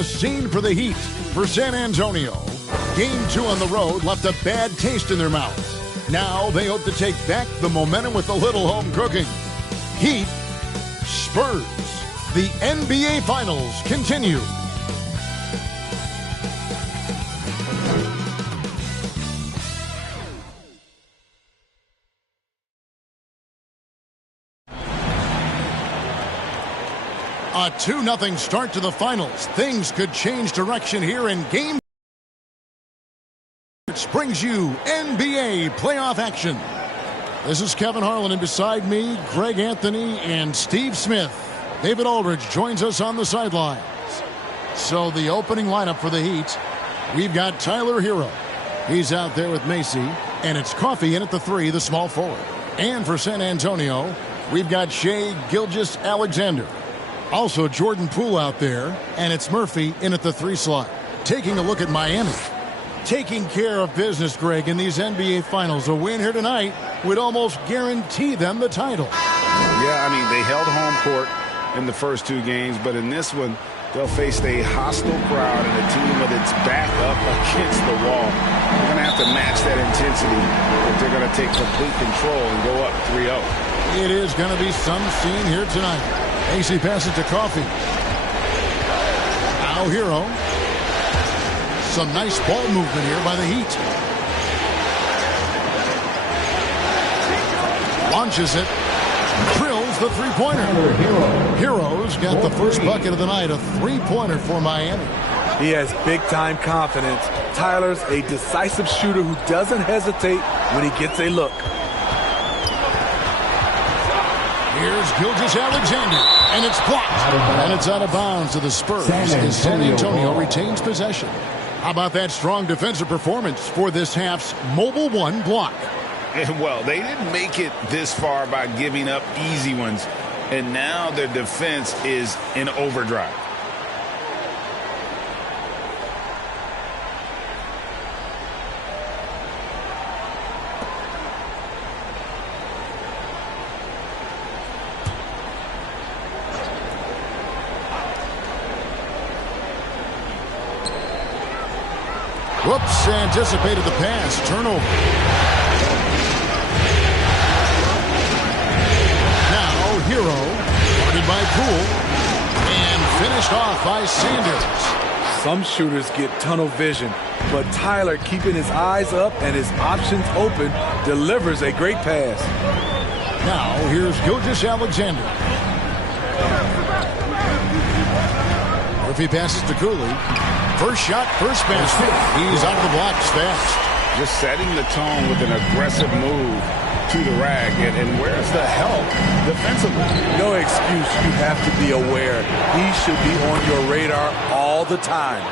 the scene for the Heat. For San Antonio, Game 2 on the road left a bad taste in their mouths. Now they hope to take back the momentum with a little home cooking. Heat, Spurs. The NBA Finals continue. A 2-0 start to the finals. Things could change direction here in game. Which brings you NBA playoff action. This is Kevin Harlan, and beside me, Greg Anthony and Steve Smith. David Aldridge joins us on the sidelines. So the opening lineup for the Heat, we've got Tyler Hero. He's out there with Macy, and it's Coffee in at the 3, the small forward. And for San Antonio, we've got Shai Gilgeous-Alexander. Also Jordan Poole out there, and it's Murphy in at the 3 slot. Taking a look at Miami. Taking care of business, Greg, in these NBA Finals. A win here tonight would almost guarantee them the title. Yeah, I mean, they held home court in the first 2 games, but in this one, they'll face a hostile crowd and a team with its back up against the wall. They're going to have to match that intensity if they're going to take complete control and go up 3-0. It is going to be some scene here tonight. Macy passes to Coffee. Now Hero. Some nice ball movement here by the Heat. Launches it. Drills the three-pointer. Hero's got the first bucket of the night, a three-pointer for Miami. He has big-time confidence. Tyler's a decisive shooter who doesn't hesitate when he gets a look. Here's Gilgeous-Alexander, and it's blocked. And it's out of bounds to the Spurs as San Antonio retains possession. How about that strong defensive performance for this half's Mobile 1 block? Well, they didn't make it this far by giving up easy ones, and now their defense is in overdrive. Whoops, anticipated the pass. Turnover. Now Hero, guarded by Poole, and finished off by Sanders. Some shooters get tunnel vision, but Tyler, keeping his eyes up and his options open, delivers a great pass. Now here's Gilgeous-Alexander. Murphy passes to Cooley. First shot, first basket. He's out of the blocks fast. Just setting the tone with an aggressive move to the rack. And where's the help defensively? No excuse. You have to be aware. He should be on your radar all the time.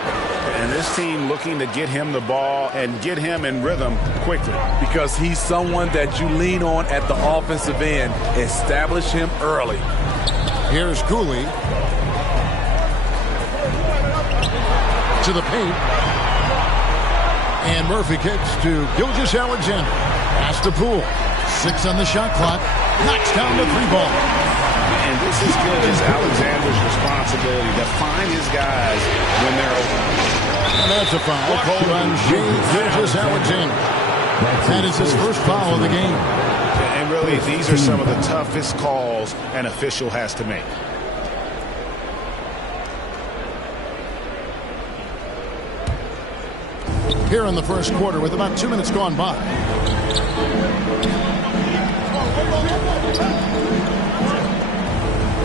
And this team looking to get him the ball and get him in rhythm quickly. Because he's someone that you lean on at the offensive end. Establish him early. Here's Cooley. To the paint. And Murphy kicks to Gilgeous-Alexander. Pass to Poole. 6 on the shot clock. Knocks down the 3-ball. And this is Gilgeous-Alexander's responsibility to find his guys when they're open. And that's a foul called on Shai Gilgeous-Alexander. That is his first foul of the game. And really, these are some of the toughest calls an official has to make. Here in the first quarter with about 2 minutes gone by.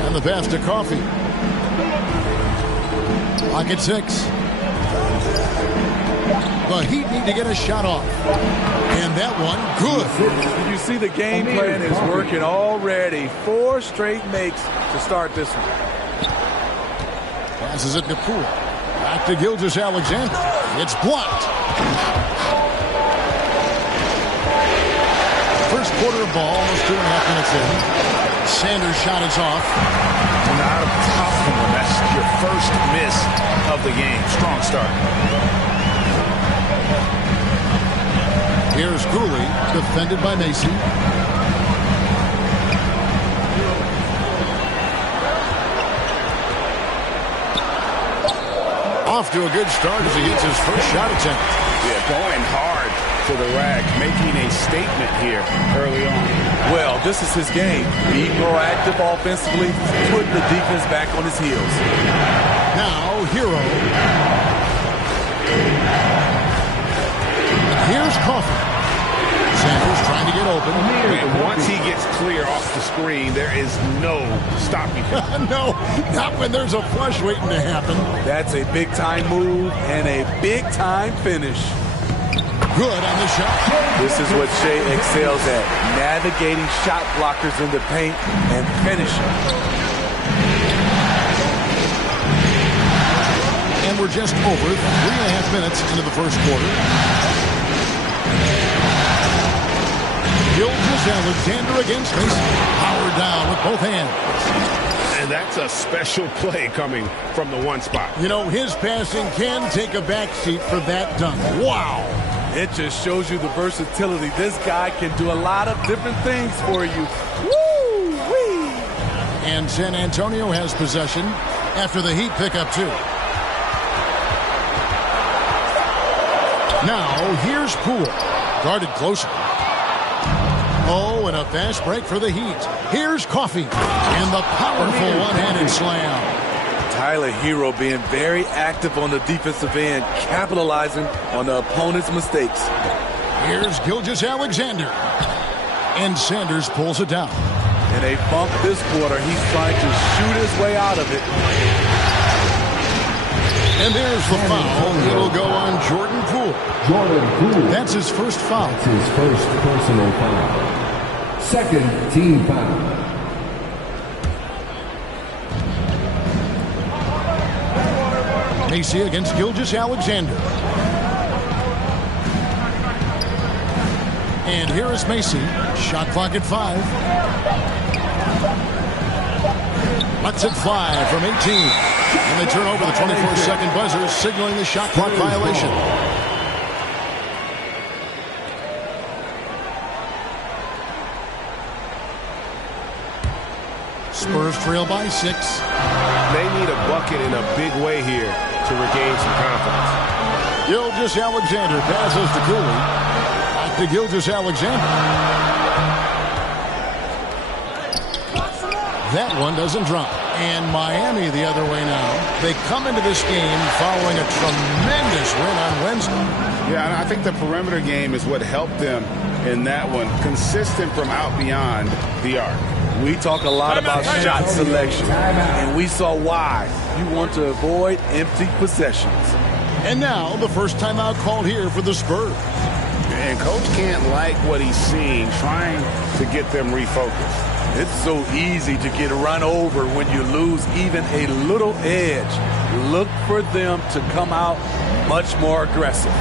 And the pass to Coffee. Clock at 6. The Heat need to get a shot off. And that one, good. You see the game plan is working already. 4 straight makes to start this one. Passes it to Poole. Back to Gilgeous-Alexander. It's blocked. First quarter of ball, almost 2.5 minutes in. Sanders' shot is off. Not a tough one. That's your first miss of the game. Strong start. Here's Cooley, defended by Macy. Off to a good start as he hits his first shot attempt. Yeah, going hard to the rack, making a statement here early on. Well, this is his game. Be proactive offensively, put the defense back on his heels. Now, Hero. Here's Coffee. Sanders trying to get open. And once he gets clear off the screen, there is no stopping him. No, not when there's a flush waiting to happen. That's a big-time move and a big-time finish. Good on the shot. This is what Shea excels at, navigating shot blockers in the paint and finishing. And we're just over 3.5 minutes into the first quarter. Gilgeous-Alexander against Macy. Powered down with both hands. And that's a special play coming from the one spot. You know, his passing can take a backseat for that dunk. Wow. It just shows you the versatility. This guy can do a lot of different things for you. Woo-wee! And San Antonio has possession after the Heat pick up 2. Now, here's Poole. Guarded closer. Oh, and a fast break for the Heat. Here's Coffee. And the powerful one-handed slam. Tyler Hero being very active on the defensive end, capitalizing on the opponent's mistakes. Here's Gilgeous-Alexander. And Sanders pulls it down. In a bump this quarter, he's trying to shoot his way out of it. And there's the foul. It'll go on Jordan Cooley. Jordan Cooley. That's his first foul. That's his first personal foul. Second team foul. Macy against Gilgeous-Alexander. And here is Macy. Shot clock at 5. Lets it fly from 18. And they turn over the 24-second buzzer, signaling the shot clock violation. Spurs trail by 6. They need a bucket in a big way here to regain some confidence. Gilgeous-Alexander passes to Cooley. Back to Gilgeous-Alexander. That one doesn't drop. And Miami the other way now. They come into this game following a tremendous win on Wednesday. Yeah, and I think the perimeter game is what helped them in that one. Consistent from out beyond the arc. We talk a lot about shot selection, and we saw why. You want to avoid empty possessions. And now the first timeout called here for the Spurs. And coach can't like what he's seeing, trying to get them refocused. It's so easy to get run over when you lose even a little edge. Look for them to come out much more aggressive.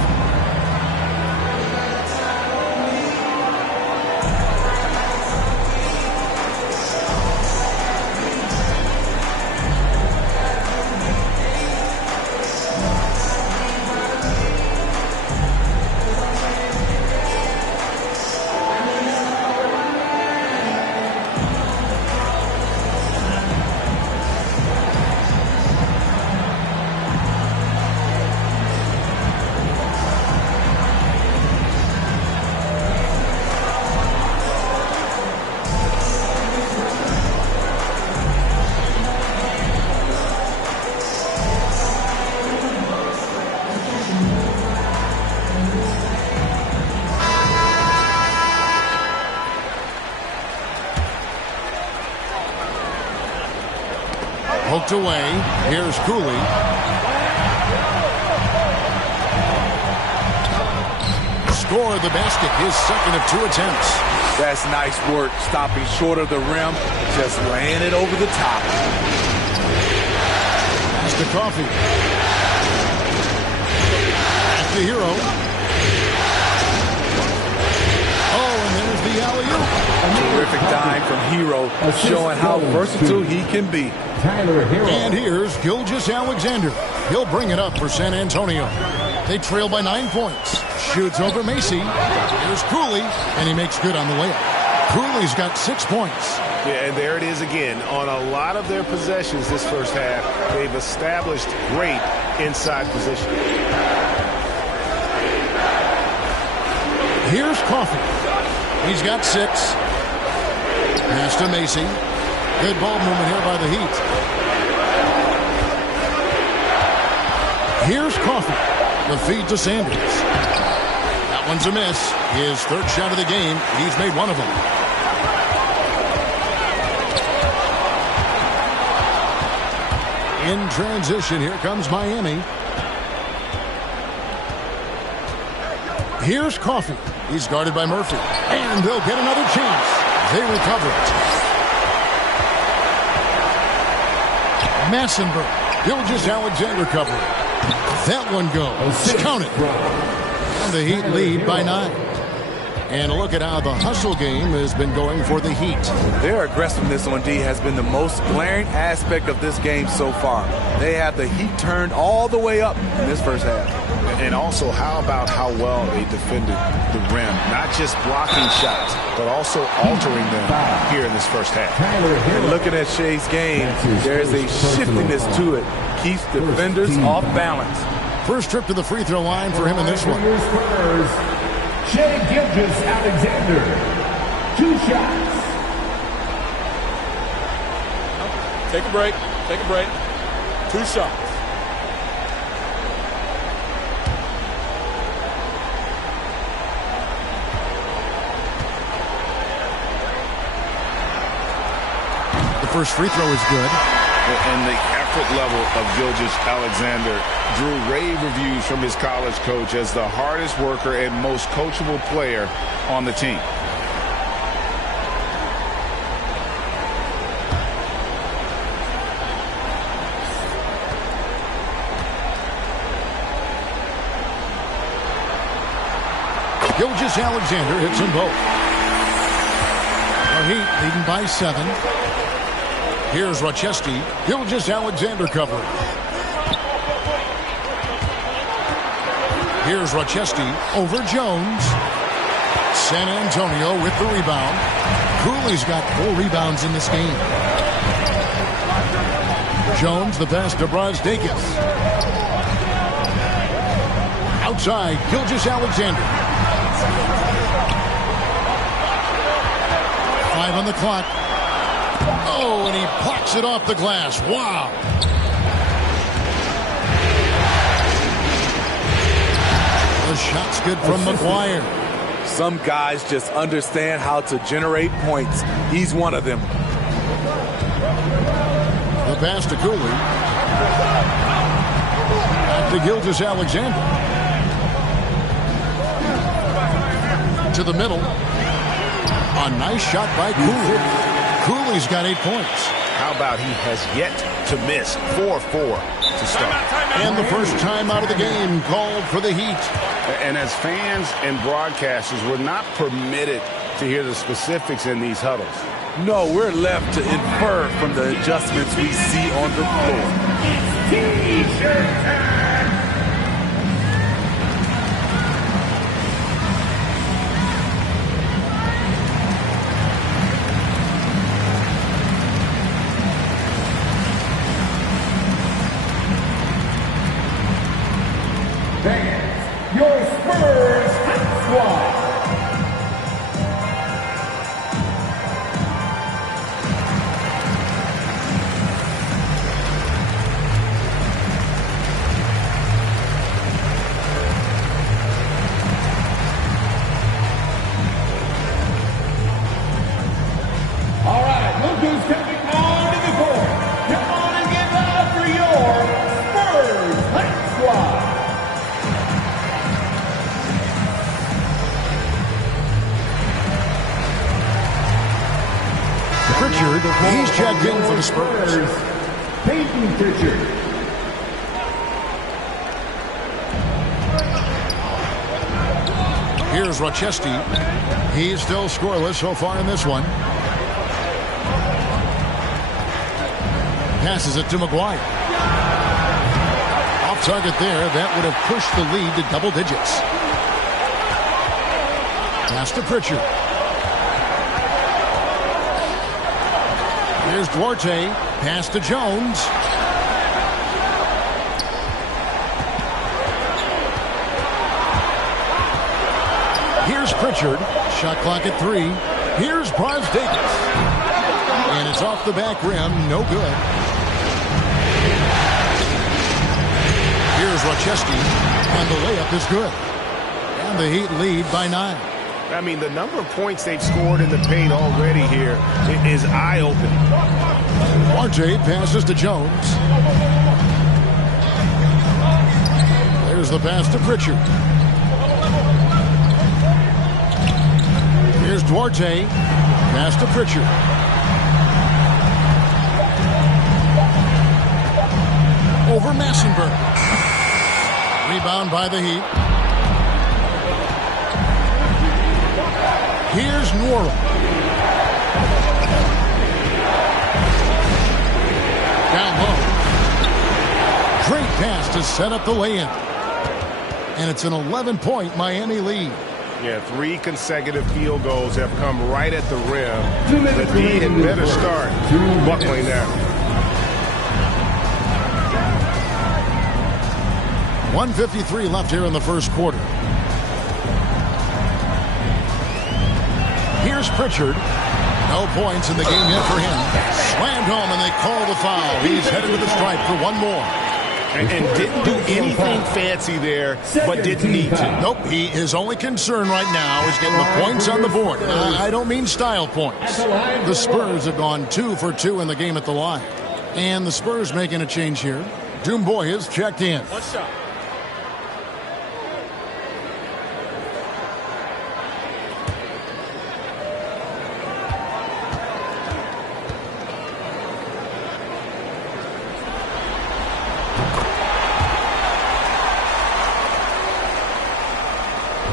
Poked away. Here's Cooley. Score the basket. His second of 2 attempts. That's nice work. Stopping short of the rim. Just laying it over the top. Pass to Coffee. Back to Hero. Oh, and there's the alley-oop. A terrific dime from Hero, showing how versatile he can be. And here's Gilgeous-Alexander. He'll bring it up for San Antonio. They trail by 9 points. Shoots over Macy. Here's Cooley, and he makes good on the layup. Cooley's got 6 points. Yeah, and there it is again. On a lot of their possessions this first half, they've established great inside position. Here's Coffee. He's got 6. Pass to Macy. Good ball movement here by the Heat. Here's Coffee. The feed to Sanders. That one's a miss. His 3rd shot of the game. He's made one of them. In transition, here comes Miami. Here's Coffee. He's guarded by Murphy. And they'll get another chance. They recover it. Massenberg. Gilgeous-Alexander covering. That one goes. Count it. And the Heat lead by 9. And a look at how the hustle game has been going for the Heat. Their aggressiveness on D has been the most glaring aspect of this game so far. They have the Heat turned all the way up in this first half. And also, how about how well they defended the rim? Not just blocking shots, but also altering them here in this first half. And looking at Shea's game, there's a shiftiness to it. Keeps defenders off balance. First trip to the free throw line for him in this one. Shea Gilgeous-Alexander, 2 shots. Take a break. Take a break. 2 shots. The first free throw is good. And the effort level of Gilgeous-Alexander drew rave reviews from his college coach as the hardest worker and most coachable player on the team. Gilgeous-Alexander hits them both. The Heat leading by 7. Here's Rochesky. Gilgeous-Alexander covering. Here's Rochesky over Jones. San Antonio with the rebound. Cooley's got 4 rebounds in this game. Jones, the pass to Brasdeikis. Outside, Gilgeous-Alexander. 5 on the clock. Oh, and he plucks it off the glass. Wow. The shot's good from McGuire. Some guys just understand how to generate points. He's one of them. The pass to Cooley. Back to Gilgeous-Alexander. To the middle. A nice shot by Cooley. Cooley's got 8 points. How about he has yet to miss 4-4 to start. And the first time out of the game called for the Heat. And as fans and broadcasters, we're not permitted to hear the specifics in these huddles. No, we're left to infer from the adjustments we see on the floor. T-shirt time. Fans, your Spurs squad. All right, look who's coming onto the court. Come on and get loud for your Spurs squad. Pritchard, he's checked in for the Spurs. Peyton Pritchard. Here's Rochesky. He's still scoreless so far in this one. Passes it to McGuire. Off target there. That would have pushed the lead to double digits. Pass to Pritchard. Here's Duarte. Pass to Jones. Here's Pritchard. Shot clock at 3. Here's Davis. And it's off the back rim. No good. Here's Rochesky. And the layup is good. And the Heat lead by 9. I mean, the number of points they've scored in the paint already here is eye-opening. RJ passes to Jones. There's the pass to Pritchard. Here's Duarte. Pass to Pritchard. Over Massenberg. Rebound by the Heat. Here's Nora. Down low. Great pass to set up the lay-in. And it's an 11-point Miami lead. Yeah, 3 consecutive field goals have come right at the rim. The D had better start buckling down. 1:53 left here in the first quarter. Here's Pritchard. No points in the game yet for him. Slammed home, and they call the foul. He's headed to the stripe for one more. And didn't do anything fancy there, but didn't need to. Nope, his only concern right now is getting the points on the board. I don't mean style points. The Spurs have gone 2 for 2 in the game at the line. And the Spurs making a change here. Doomboy has checked in. One shot.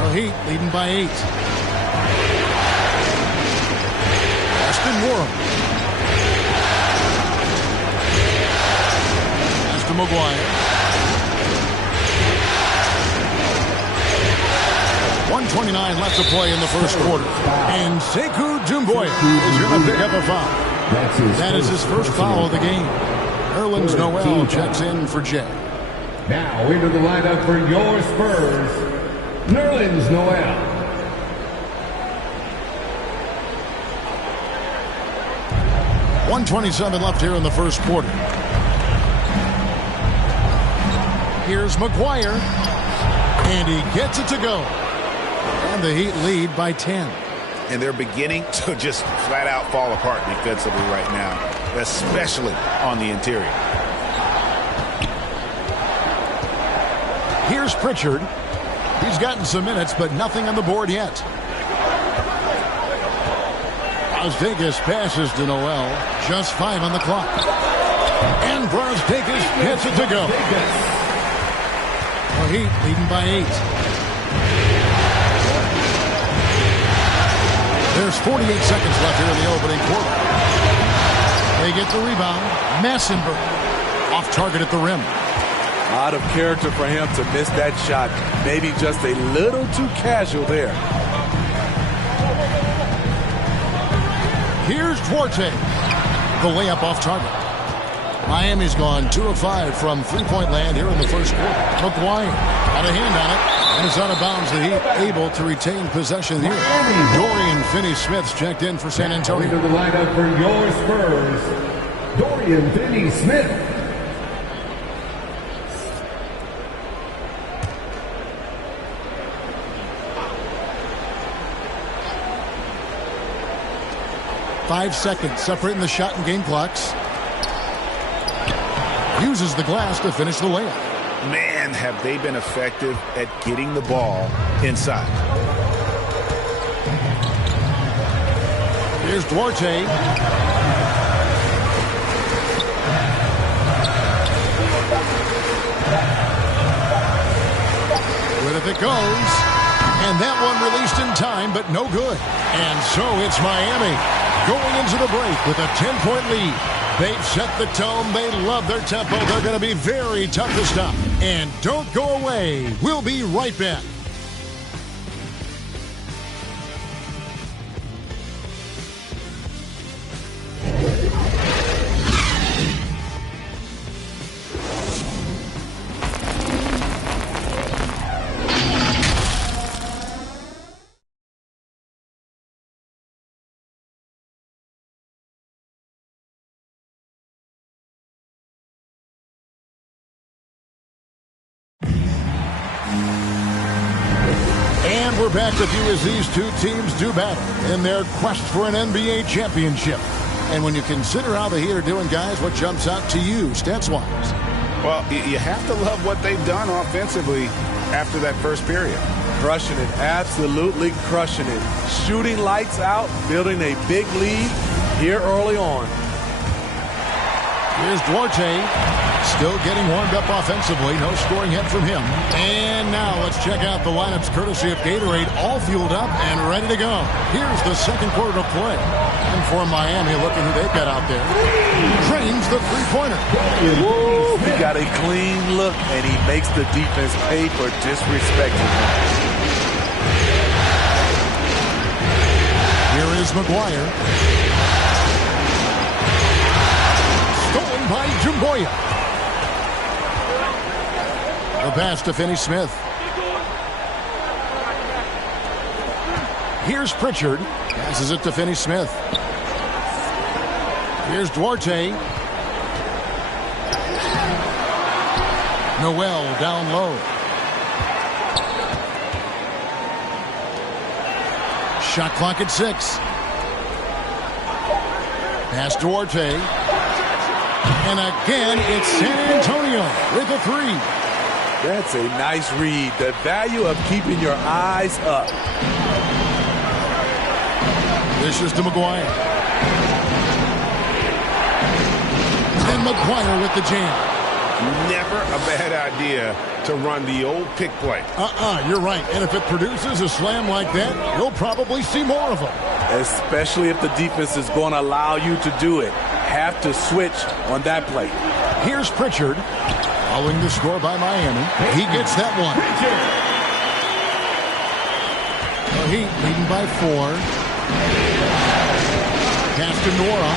Heat leading by 8. Aston Warren. Pass to Maguire. 1:29 left to play in the first quarter. And Sekou Doumbouya is going to pick up a foul. That is his first foul of the game. Nerlens Noel checks in for Jay. Now into the lineup for your Spurs, Nerlens Noel. .127 left here in the first quarter. Here's Maguire. And he gets it to go. And the Heat lead by 10. And they're beginning to just flat out fall apart defensively right now, especially on the interior. Here's Pritchard. He's gotten some minutes, but nothing on the board yet. Brazdeikis passes to Noel. Just 5 on the clock. And Brazdeikis gets it to go. The Heat leading by 8. There's 48 seconds left here in the opening quarter. They get the rebound. Massenberg off target at the rim. Out of character for him to miss that shot. Maybe just a little too casual there. Here's Duarte. The layup off target. Miami's gone 2 of 5 from three-point land here in the first quarter. Maguire had a hand on it, and it's out of bounds. The Heat able to retain possession here. Dorian Finney-Smith's checked in for San Antonio. Into the lineup for your Spurs, Dorian Finney-Smith. Five seconds separating the shot and game clocks. Uses the glass to finish the layup. Man, have they been effective at getting the ball inside. Here's Duarte. Good if it goes. And that one released in time, but no good. And so it's Miami going into the break with a 10-point lead. They've set the tone. They love their tempo. They're going to be very tough to stop. And don't go away. We'll be right back. we're back with you as these two teams do battle in their quest for an NBA championship. And when you consider how the Heat are doing, guys, what jumps out to you stats-wise? Well, you have to love what they've done offensively after that first period. Crushing it, absolutely crushing it. Shooting lights out, building a big lead here early on. Here's Duarte, still getting warmed up offensively. No scoring hit from him. And now let's check out the lineups courtesy of Gatorade, all fueled up and ready to go. Here's the second quarter of play. And for Miami, look at who they've got out there. Drains the three-pointer. He got a clean look, and he makes the defense pay for disrespecting him. Here is McGuire. Stolen by Jumboya. The pass to Finney-Smith. Here's Pritchard. Passes it to Finney-Smith. Here's Duarte. Noel down low. Shot clock at 6. Pass Duarte. And again, it's San Antonio with a 3. That's a nice read. The value of keeping your eyes up. This is to McGuire. And McGuire with the jam. Never a bad idea to run the old pick play. You're right. And if it produces a slam like that, you'll probably see more of them. Especially if the defense is going to allow you to do it. Have to switch on that play. Here's Pritchard. Following the score by Miami. He gets that one. The Heat leading by 4. Pass to Nora.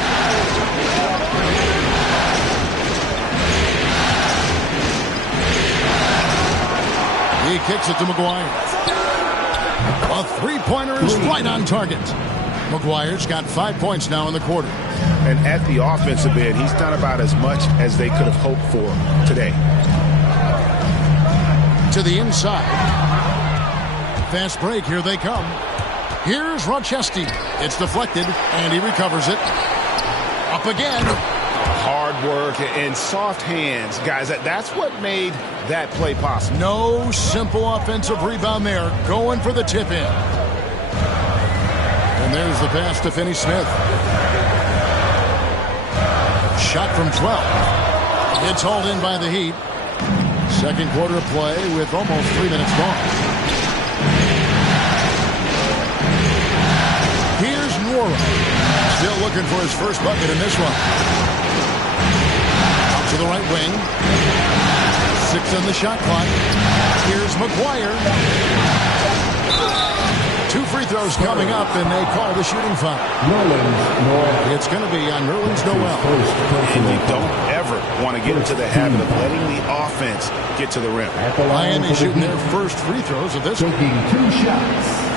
He kicks it to McGuire. A three-pointer is right on target. McGuire's got 5 points now in the quarter. And at the offensive end, he's done about as much as they could have hoped for today. To the inside. Fast break, here they come. Here's Rochester. It's deflected, and he recovers it. Up again. Hard work and soft hands. Guys, that's what made that play possible. No simple offensive rebound there. Going for the tip in. And there's the pass to Finney-Smith. Shot from 12. It's hauled in by the Heat. Second quarter of play with almost 3 minutes gone. Here's Nora. Still looking for his first bucket in this one. Out to the right wing. 6 on the shot clock. Here's McGuire. 2 free throws coming up, and they call the shooting foul. It's going to be on Nerlens Noel. And you don't ever want to get into the habit of letting the offense get to the rim. Miami shooting their first free throws of this one. Taking 2 shots.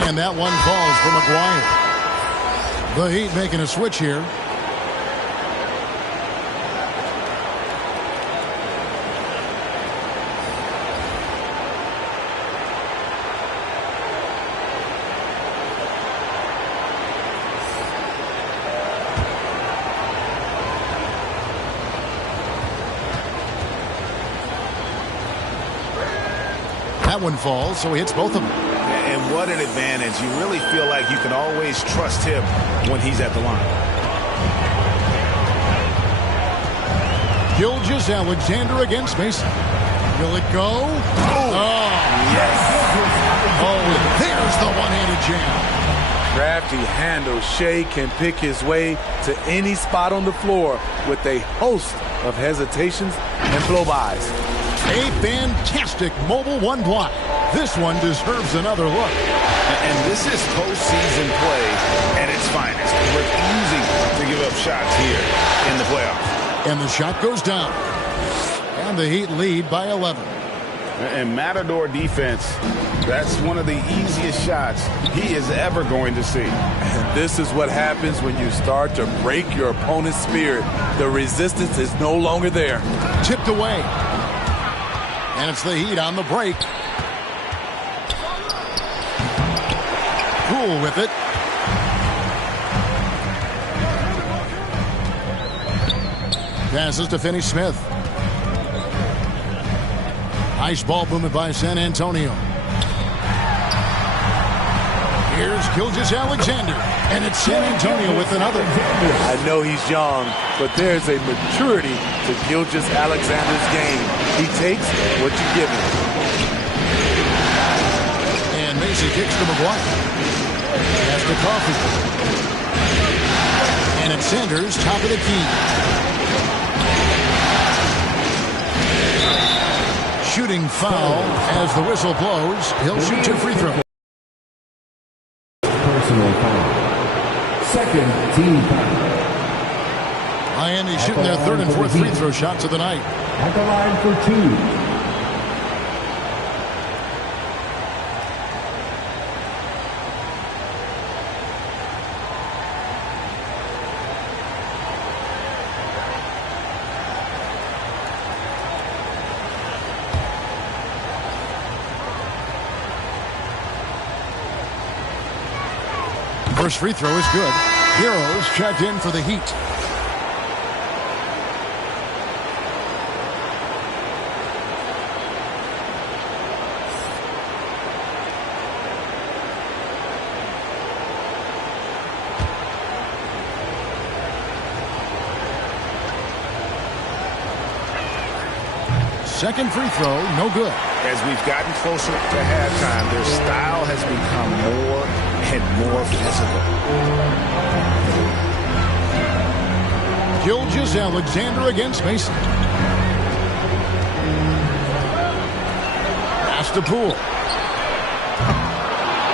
And that one falls for McGuire. The Heat making a switch here. That one falls, so he hits both of them. And what an advantage. You really feel like you can always trust him when he's at the line. Gilgeous-Alexander against Mason. Will it go? Oh, yes. Oh, there's the one-handed jam. Crafty handle. Shea can pick his way to any spot on the floor with a host of hesitations and blow-bys. A fantastic mobile one block. This one deserves another look. And this is postseason play at its finest. Refusing to give up shots here in the playoffs. And the shot goes down. And the Heat lead by 11. And Matador defense, that's one of the easiest shots he is ever going to see. And this is what happens when you start to break your opponent's spirit. The resistance is no longer there. Tipped away. And it's the Heat on the break. Cool with it. Passes to Finney Smith. Nice ball movement by San Antonio. Here's Gilgeous-Alexander. And it's San Antonio with another. I know he's young, but there's a maturity to Gilgeous-Alexander's game. He takes what you give him. And Macy kicks to McGuire. Pass to Coffee. And it's Sanders, top of the key. Shooting foul as the whistle blows. He'll shoot 2 free throws. Personal foul. Second team foul. Miami shooting their 3rd and 4th free throw shots of the night. At the line for 2. First free throw is good. Heroes checked in for the Heat. Second free throw, no good. As we've gotten closer to halftime, their style has become more and more physical. Gilgeous-Alexander against Mason. Pass to Poole.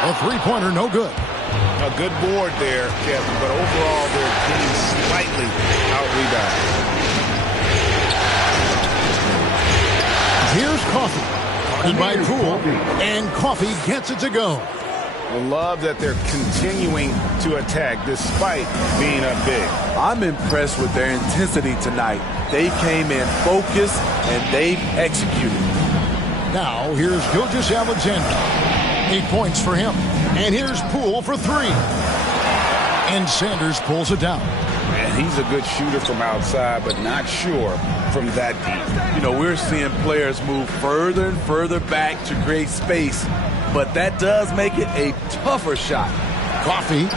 A three-pointer, no good. A good board there, Kevin, but overall they're getting slightly out-rebounded. Here's Coffee. Guarded by Poole, and Coffee gets it to go. I love that they're continuing to attack despite being up big. I'm impressed with their intensity tonight. They came in focused and they executed. Now here's Gilgeous-Alexander. 8 points for him. And here's Poole for 3. And Sanders pulls it down. And he's a good shooter from outside, but not sure from that deep. You know, we're seeing players move further and further back to create space, but that does make it a tougher shot. Coffee.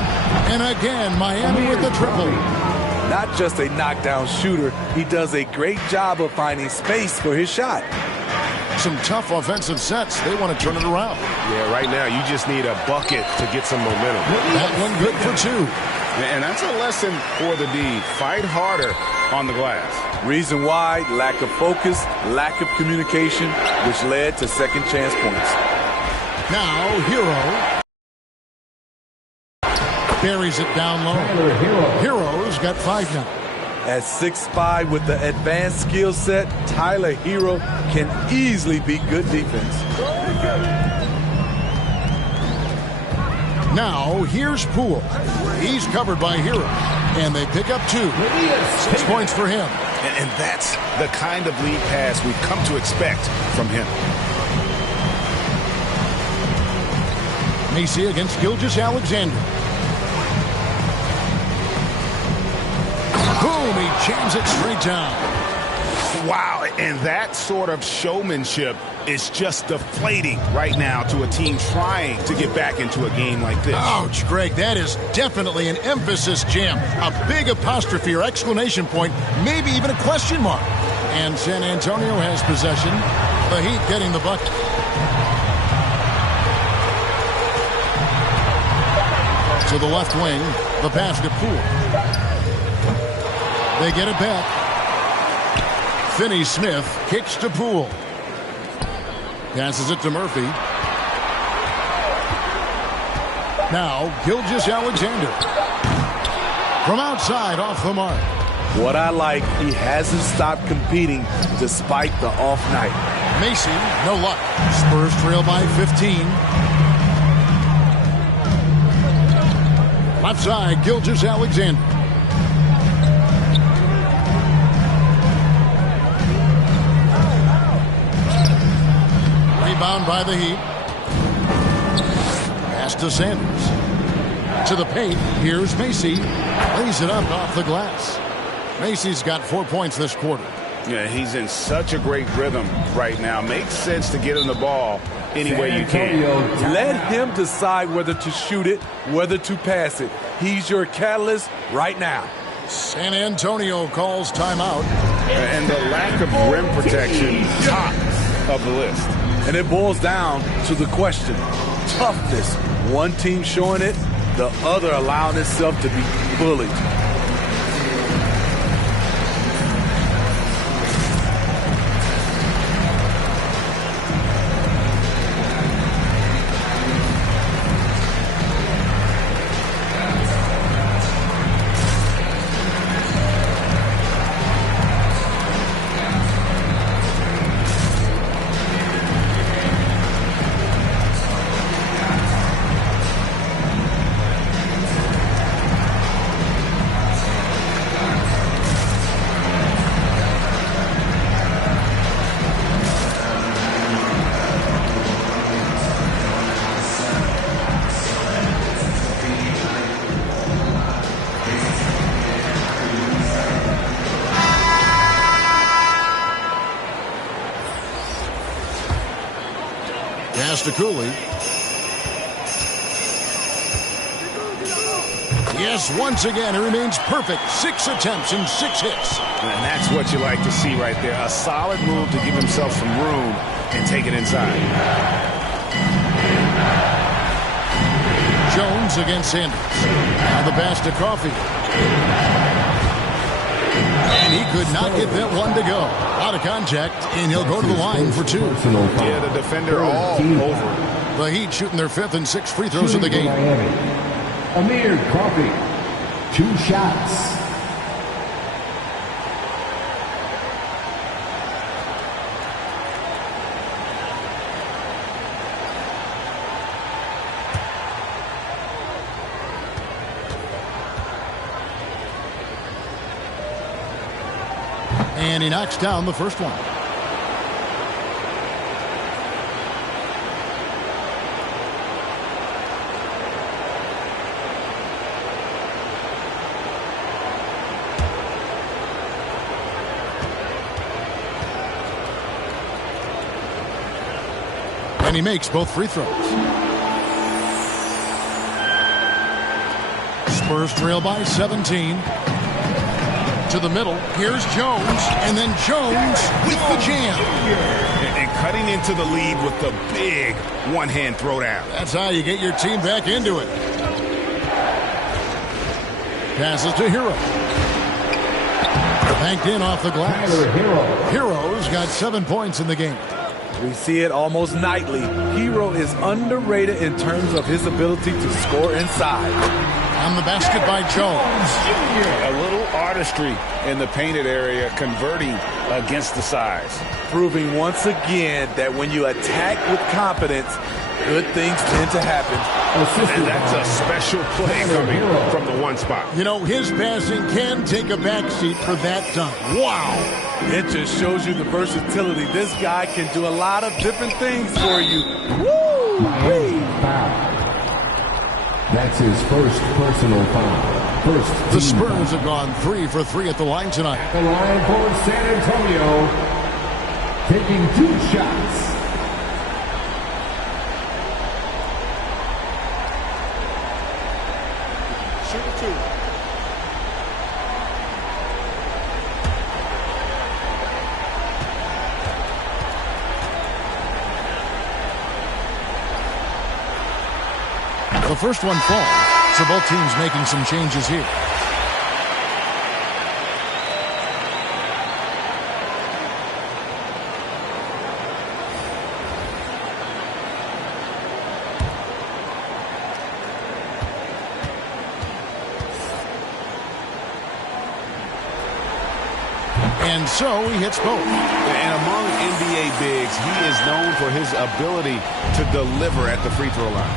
And again, Miami with the triple. Not just a knockdown shooter, he does a great job of finding space for his shot. Some tough offensive sets. They want to turn it around. Yeah, right now you just need a bucket to get some momentum. That one good for 2. And that's a lesson for the D. Fight harder on the glass. Reason why, lack of focus, lack of communication, which led to second chance points. Now, Hero buries it down low. Hero's got 5 now. At 6'5" with the advanced skill set, Tyler Hero can easily be good defense. Now, here's Poole. He's covered by Hero. And they pick up 2. 6 points for him. And that's the kind of lead pass we've come to expect from him. Macy against Gilgeous-Alexander. Boom, he jams it straight down. Wow, and that sort of showmanship is just deflating right now to a team trying to get back into a game like this. Ouch, Greg, that is definitely an emphasis jam. A big apostrophe or exclamation point, maybe even a question mark. And San Antonio has possession. The Heat getting the bucket. To the left wing, the pass to Poole. They get it back. Finney Smith kicks to Poole. Passes it to Murphy. Now, Gilgeous-Alexander. From outside, off the mark. What I like, he hasn't stopped competing despite the off night. Macy, no luck. Spurs trail by 15. Left side, Gilgeous-Alexander. Rebound by the Heat. Pass to Sanders. To the paint. Here's Macy. Lays it up off the glass. Macy's got 4 points this quarter. Yeah, he's in such a great rhythm right now. Makes sense to get him the ball any way you can. Let him decide whether to shoot it, whether to pass it. He's your catalyst right now. San Antonio calls timeout. And the lack of rim protection, top of the list. And it boils down to the question, toughness. One team showing it, the other allowing itself to be bullied. Pass to Cooley. Yes, once again, he remains perfect. 6 attempts and 6 hits. And that's what you like to see right there. A solid move to give himself some room and take it inside. Jones against Sanders. Now the pass to Coffee. And he could not get that one to go. Out of contact, and he'll go to the line for 2. Yeah, the defender all over. The Heat shooting their 5th and 6th free throws of the game. Amir Coffee, 2 shots. And he knocks down the first one. And he makes both free throws. Spurs trail by 17. To the middle. Here's Jones. And then Jones with the jam. And cutting into the lead with the big one-hand throwdown. That's how you get your team back into it. Passes to Hero. Banked in off the glass. Hero's got 7 points in the game. We see it almost nightly. Hero is underrated in terms of his ability to score inside. On the basket by Jones. A little artistry in the painted area, converting against the size. Proving once again that when you attack with confidence, good things tend to happen. And that's a special play coming from the one spot. You know, his passing can take a backseat for that dunk. Wow. It just shows you the versatility. This guy can do a lot of different things for you. Woo! That's his first personal foul. The Spurs have gone 3 for 3 at the line tonight. The line for San Antonio, taking 2 shots. Shoot the 2. The first one falls, so both teams making some changes here. And so he hits both. And among NBA bigs, he is known for his ability to deliver at the free throw line.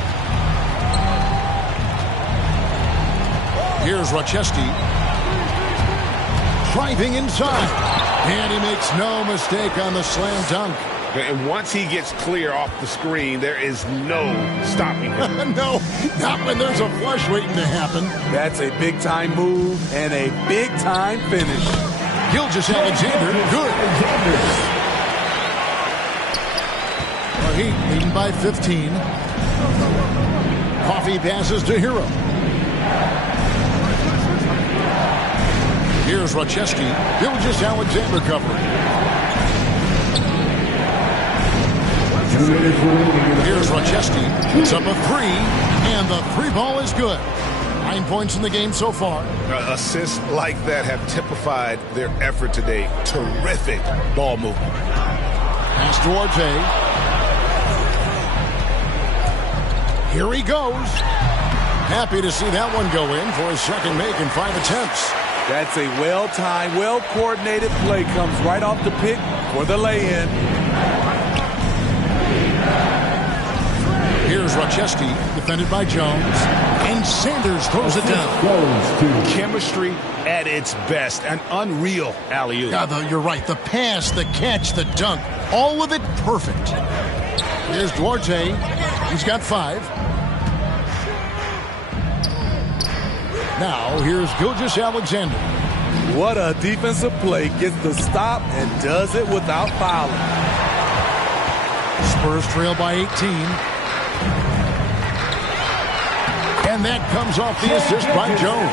Here's Rochesky. Driving inside. And he makes no mistake on the slam dunk. And once he gets clear off the screen, there is no stopping him. No, not when there's a flush waiting to happen. That's a big-time move and a big-time finish. Gilgeous-Alexander, good. The Heat leading by 15. Coffee passes to Hero. Here's Rochesky. Gilgeous-Alexander covering. Here's Rochesky. Puts up a three, and the three ball is good. 9 points in the game so far. Assists like that have typified their effort today. Terrific ball movement. Pass to Arte. Here he goes. Happy to see that one go in for his second make in 5 attempts. That's a well-timed, well-coordinated play. Comes right off the pick for the lay-in. Here's Rochesky, defended by Jones, and Sanders throws it down. Chemistry at its best, an unreal alley-oop. Yeah, you're right. The pass, the catch, the dunk, all of it perfect. Here's Duarte. He's got 5. Now, here's Gilgeous-Alexander. What a defensive play. Gets the stop and does it without fouling. Spurs trail by 18. And that comes off the assist by Jones.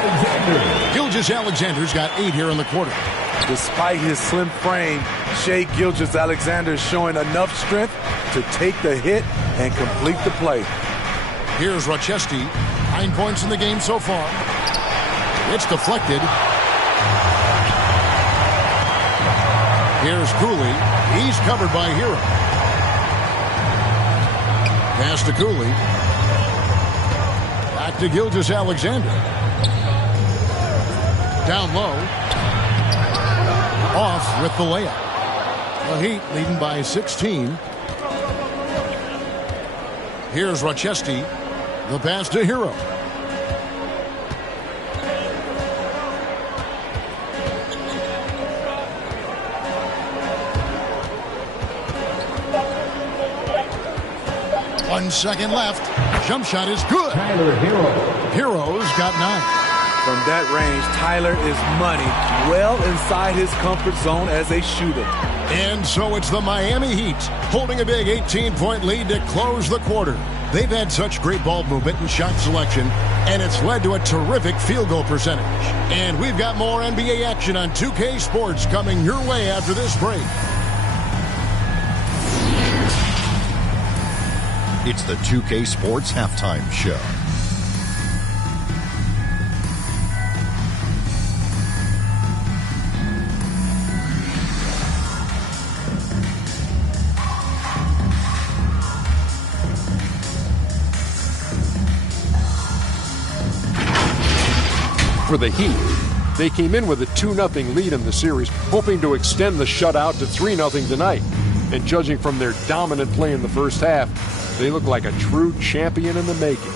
Gilgeous-Alexander's got 8 here in the quarter. Despite his slim frame, Shai Gilgeous-Alexander is showing enough strength to take the hit and complete the play. Here's Rochesky. 9 points in the game so far. It's deflected. Here's Cooley. He's covered by Hero. Pass to Cooley. Back to Gilgeous-Alexander. Down low. Off with the layup. The Heat leading by 16. Here's Rochesky. The pass to Hero. One second left. Jump shot is good. Hero's got 9. From that range, Tyler is money, well inside his comfort zone as a shooter. And so it's the Miami Heat holding a big 18-point lead to close the quarter. They've had such great ball movement and shot selection, and it's led to a terrific field goal percentage. And we've got more NBA action on 2K Sports coming your way after this break. It's the 2K Sports Halftime Show. For the Heat, they came in with a 2-0 lead in the series, hoping to extend the shutout to 3-0 tonight. And judging from their dominant play in the first half, they look like a true champion in the making.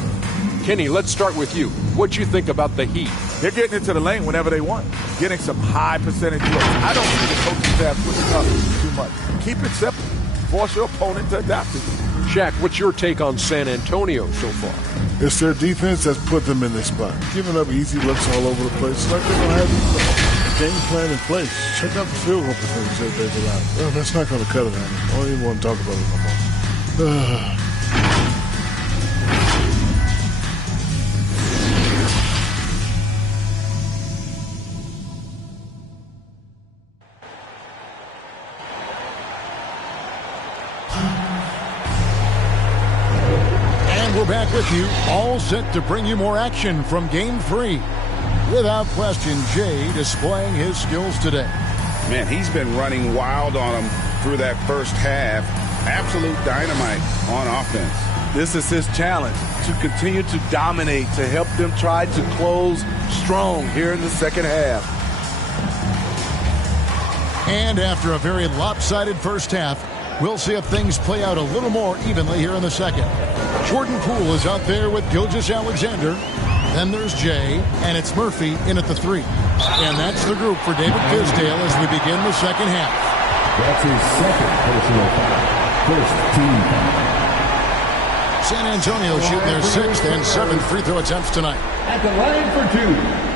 Kenny, let's start with you. What you think about the Heat? They're getting into the lane whenever they want, getting some high percentage looks. I don't think the coaching staff pushing up too much. Keep it simple. Force your opponent to adapt to you. Shaq, what's your take on San Antonio so far? It's their defense that's put them in this spot. Giving up easy looks all over the place. It's like they don't have a game plan in place. Check out the field goal percentage that they've allowed. Well, that's not going to cut it, honey. I don't even want to talk about it no more. We're back with you, all set to bring you more action from Game 3. Without question, Jay displaying his skills today. Man, he's been running wild on him through that first half. Absolute dynamite on offense. This is his challenge, to continue to dominate, to help them try to close strong here in the second half. And after a very lopsided first half, we'll see if things play out a little more evenly here in the second. Jordan Cooley is out there with Gilgeous-Alexander. Then there's Jay, and it's Murphy in at the 3. And that's the group for David Fizdale as we begin the second half. That's his second personal foul. First team foul. San Antonio shooting their 6th and 7th free throw attempts tonight. At the line for 2.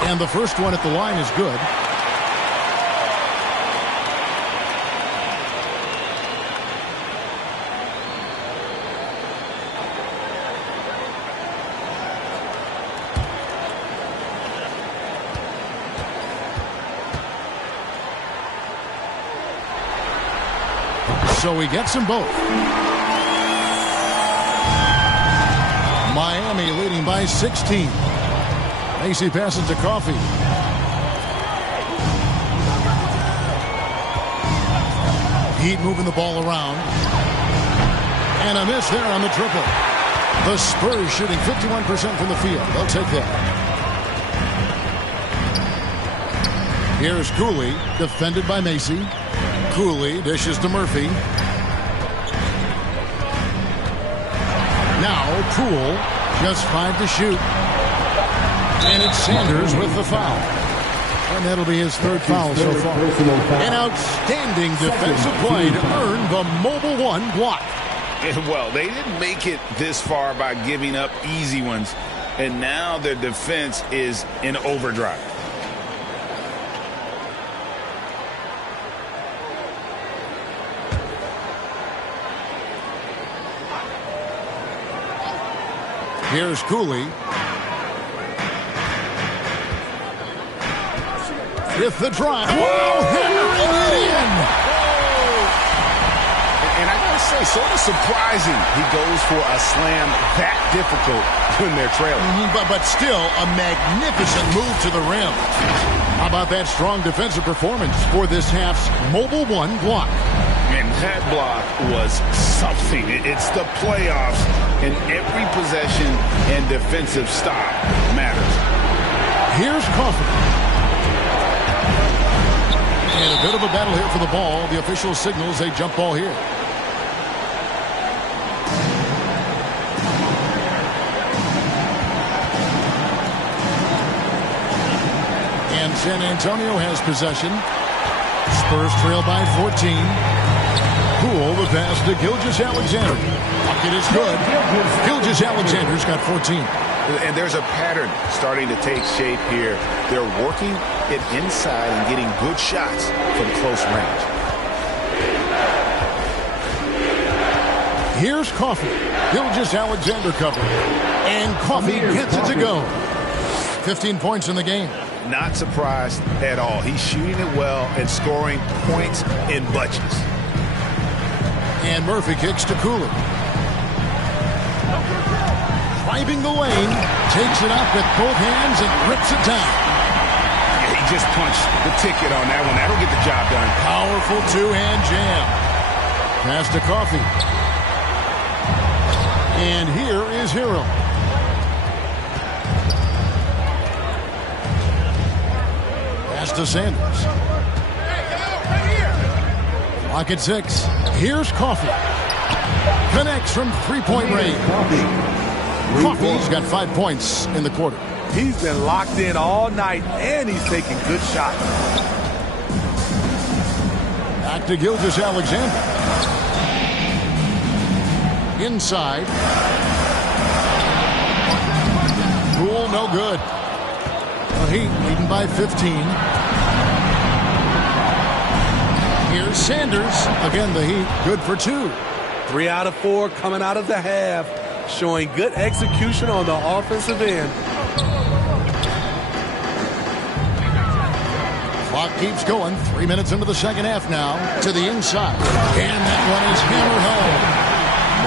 And the first one at the line is good. So he gets them both. Miami leading by 16. Macy passes to Coffee. Heat moving the ball around. And a miss there on the triple. The Spurs shooting 51% from the field. They'll take that. Here's Cooley, defended by Macy. Cooley dishes to Murphy. Now Poole, just 5 to shoot. And it's Sanders with the foul. And that'll be his 3rd foul so far. An outstanding defensive play to earn the Mobile One block. Well, they didn't make it this far by giving up easy ones. And now their defense is in overdrive. Here's Cooley. With the drive. Whoa, hammering it in. And I gotta say, sort of surprising he goes for a slam that difficult when they're trailing. But still a magnificent move to the rim. How about that strong defensive performance for this half's Mobile One block? And that block was something. It's the playoffs, and every possession and defensive stop matters. Here's Coffee. And a bit of a battle here for the ball. The official signals a jump ball here. And San Antonio has possession. Spurs trail by 14. Poole, the pass to Gilgeous-Alexander. Bucket is good. Gilgeous-Alexander's got 14. And there's a pattern starting to take shape here. They're working it inside and getting good shots from close range. Here's Coffee. Gilgeous-Alexander cover. And Coffee gets it to go. 15 points in the game. Not surprised at all. He's shooting it well and scoring points in bunches. And Murphy kicks to Cooley. Driving the lane, takes it up with both hands and rips it down. Yeah, he just punched the ticket on that one. That'll get the job done. Powerful two-hand jam. Pass to Coffee. And here is Hero. Pass to Sanders. Lock at 6. Here's Coffee. Connects from three-point range. Coffee's got 5 points in the quarter. He's been locked in all night, and he's taking good shots. Back to Gilgeous-Alexander. Inside. Poole, no good. The Heat leading by 15. Here's Sanders. Again, the Heat good for 2. 3 out of 4 coming out of the half, showing good execution on the offensive end. Clock keeps going. 3 minutes into the second half now. To the inside. And that one is hammered home.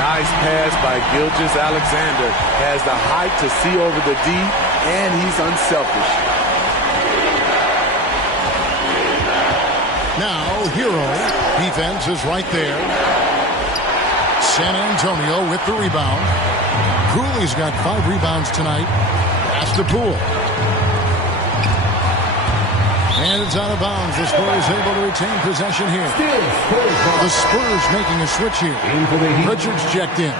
Nice pass by Gilgeous-Alexander. Has the height to see over the D, and he's unselfish. Now, Hero. Defense is right there. San Antonio with the rebound. Cooley's got 5 rebounds tonight. Pass to Poole. And it's out of bounds. The Spurs able to retain possession here. The Spurs making a switch here. Richards checked in.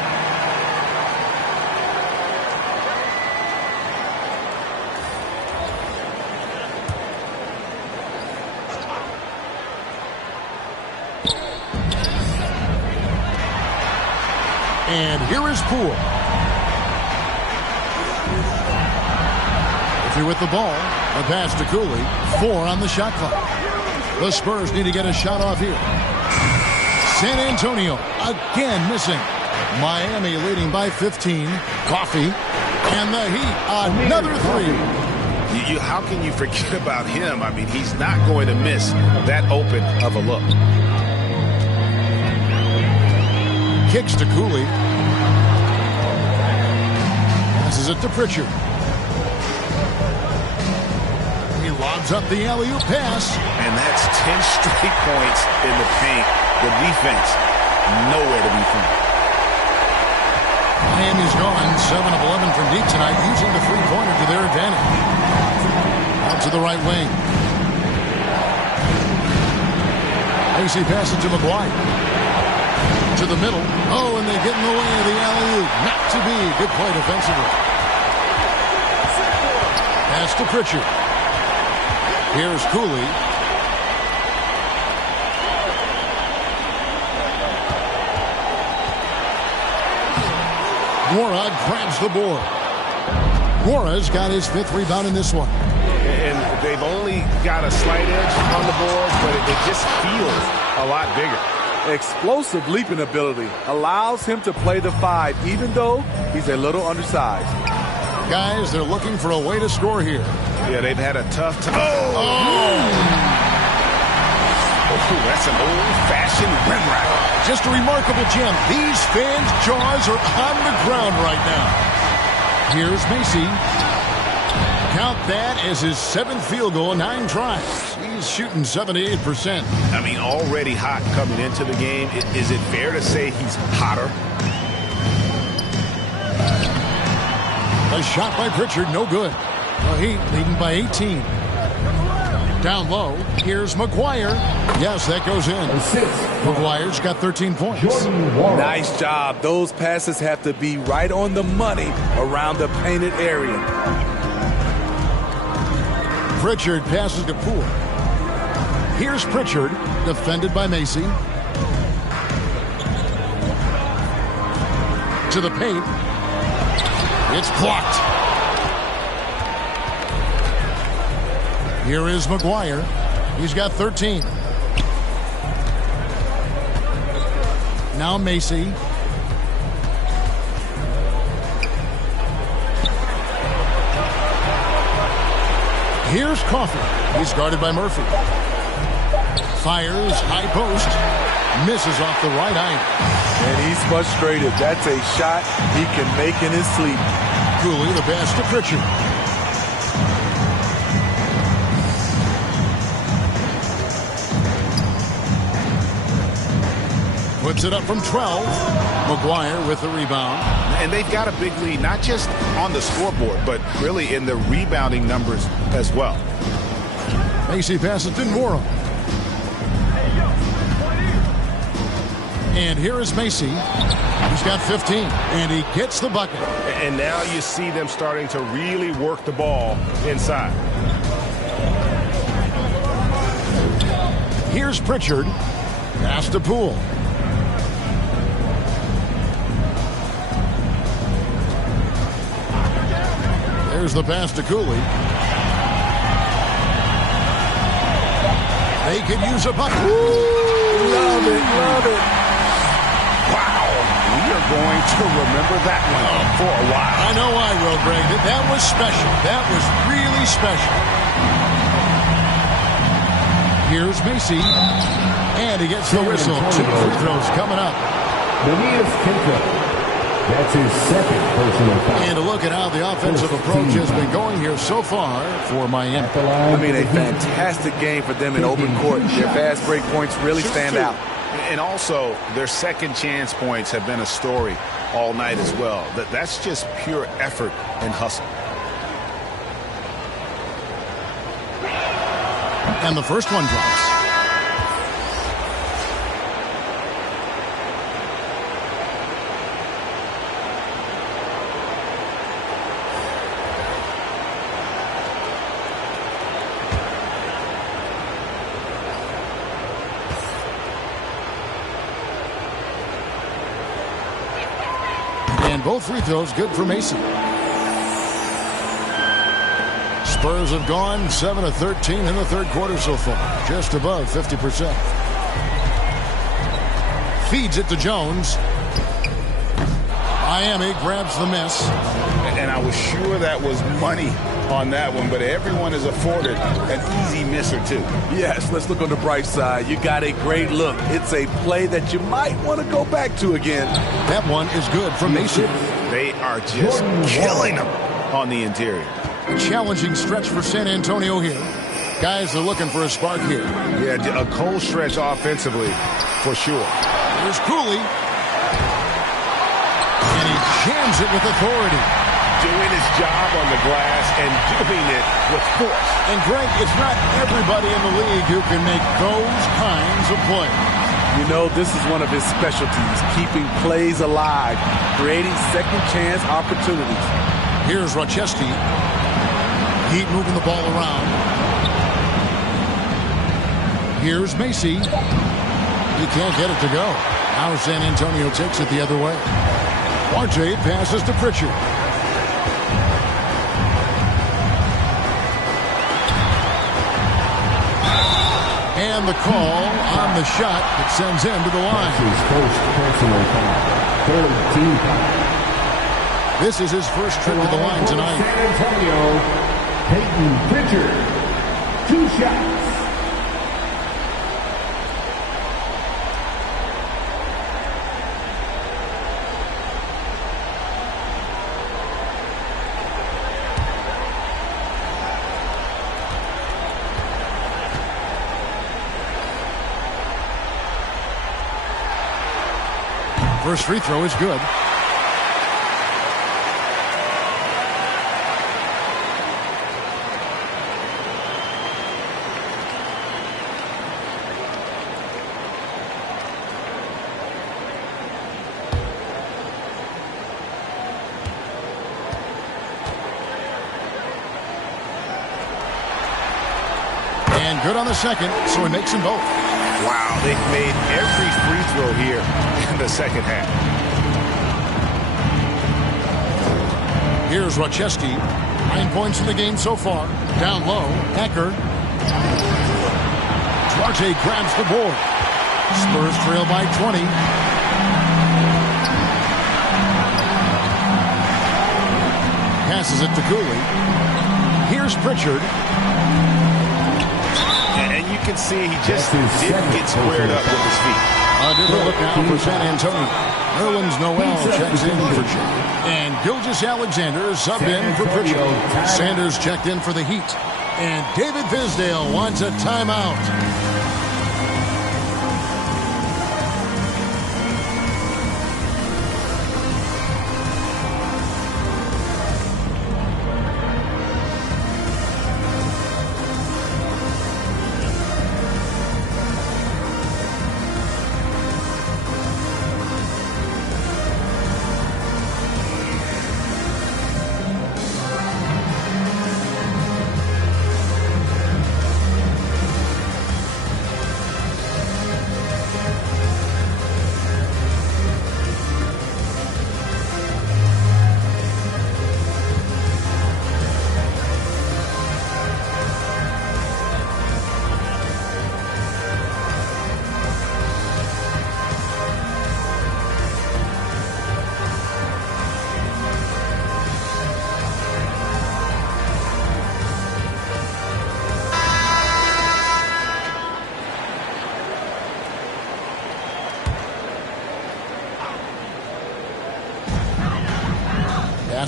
And here is Poole. If you're with the ball, a pass to Cooley. 4 on the shot clock. The Spurs need to get a shot off here. San Antonio again missing. Miami leading by 15. Coffee. And the Heat, another 3. How can you forget about him? I mean, he's not going to miss that open of a look. Kicks to Cooley. Passes it to Pritchard. He lobs up the alley-oop pass. And that's 10 straight points in the paint. The defense, nowhere to be found. Miami's gone 7 of 11 from deep tonight, using the three-pointer to their advantage. Out to the right wing. Macy passes to McGuire. To the middle. Oh, and they get in the way of the alley-oop. Not to be. Good play defensively. Pass to Pritchard. Here's Cooley. Wara grabs the board. Wara's got his 5th rebound in this one. And they've only got a slight edge on the board, but it just feels a lot bigger. Explosive leaping ability allows him to play the 5, even though he's a little undersized. Guys, they're looking for a way to score here. Yeah, they've had a tough time. That's an old-fashioned rim rack. Just a remarkable gem. These fans' jaws are on the ground right now. Here's Macy. Count that as his 7th field goal, 9 tries. He's shooting 78%. I mean, already hot coming into the game. Is it fair to say he's hotter? A shot by Pritchard, no good. The Heat leading by 18. Down low, here's McGuire. Yes, that goes in. McGuire's got 13 points. Nice job. Those passes have to be right on the money around the painted area. Pritchard passes to Poole. Here's Pritchard, defended by Macy. To the paint. It's blocked. Here is McGuire. He's got 13. Now Macy. Here's Coffee. He's guarded by Murphy. Fires, high post. Misses off the right iron. And he's frustrated. That's a shot he can make in his sleep. Cooley, the pass to Pritchard. Puts it up from 12. McGuire with the rebound. And they've got a big lead, not just on the scoreboard, but really in the rebounding numbers as well. Macy passes to Nwora. And here is Macy. He's got 15, and he gets the bucket. And now you see them starting to really work the ball inside. Here's Pritchard. Pass to Poole. There's the pass to Cooley. They could use a bucket. Love it, love it. Wow, we are going to remember that one for a while. I know I will, Greg. That was special. That was really special. Here's Macy. And he gets the whistle. 2 free throws coming up. That's his second personal foul. And a look at how the offensive approach has been going here so far for Miami. I mean, a fantastic game for them in open court. Their fast break points really stand out. And also, their second chance points have been a story all night as well. That's just pure effort and hustle. And the first one drops. And both free throws good for Macy. Spurs have gone 7 of 13 in the third quarter so far, just above 50%. Feeds it to Jones. Miami grabs the miss. And I was sure that was money on that one, but everyone is afforded an easy miss or two. Yes, let's look on the bright side. You got a great look. It's a play that you might want to go back to again. That one is good from Macy. They are just killing them on the interior. A challenging stretch for San Antonio here. Guys are looking for a spark here. Yeah, a cold stretch offensively for sure. Here's Cooley. And he jams it with authority. Doing his job on the glass and doing it with force. And Greg, it's not everybody in the league who can make those kinds of plays. You know, this is one of his specialties, keeping plays alive, creating second chance opportunities. Here's Rochester. Heat moving the ball around. Here's Macy. He can't get it to go. Now San Antonio takes it the other way. RJ passes to Pritchard. And the call on the shot that sends him to the line. His first personal foul. Third team foul. This is his first trip to the line tonight. San Antonio, Peyton Pritchard. 2 shots. First free throw is good. And good on the second, so he makes them both. Wow, they've made every free throw here in the second half. Here's Rochester. 9 points in the game so far. Down low, Ecker. Duarte grabs the board. Spurs trail by 20. Passes it to Cooley. Here's Pritchard. And you can see he just didn't get squared up with his feet. A different look now for San Antonio. Nerlens Noel checks in for Jay. And Gilgeous-Alexander subbed in for Pritchard. Sanders checked in for the Heat. And David Fizdale wants a timeout.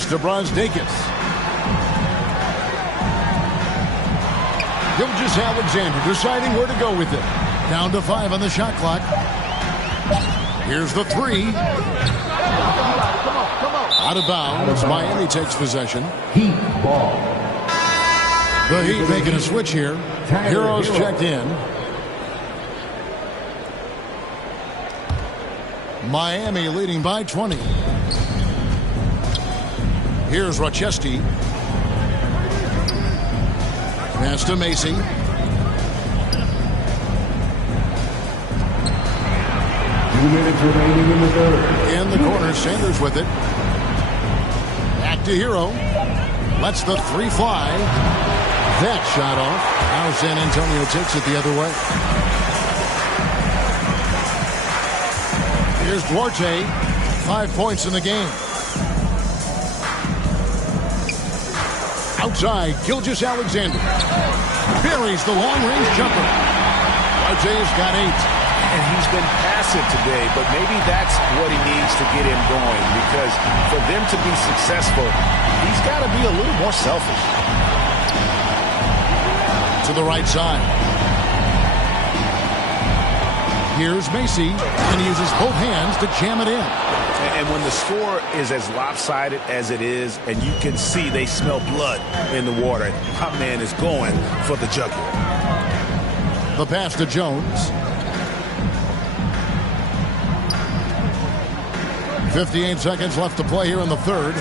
Pass to Brosdakis. Gilgeous-Alexander deciding where to go with it. Down to 5 on the shot clock. Here's the 3. Out of bounds. Miami takes possession. Heat ball. The Heat making a switch here. Heroes checked in. Miami leading by 20. Here's Rochester. Pass to Macy. Remaining in the third. In the corner, Sanders with it. Back to Hero. Lets the 3 fly. That shot off. Now San Antonio takes it the other way. Here's Duarte. 5 points in the game. Outside, Gilgeous-Alexander. Buries the long-range jumper. Duarte's got 8. And he's been passive today, but maybe that's what he needs to get him going, because for them to be successful, he's got to be a little more selfish. To the right side. Here's Macy, and he uses both hands to jam it in. And when the score is as lopsided as it is, and you can see they smell blood in the water, my man is going for the jugular. The pass to Jones. 58 seconds left to play here in the third.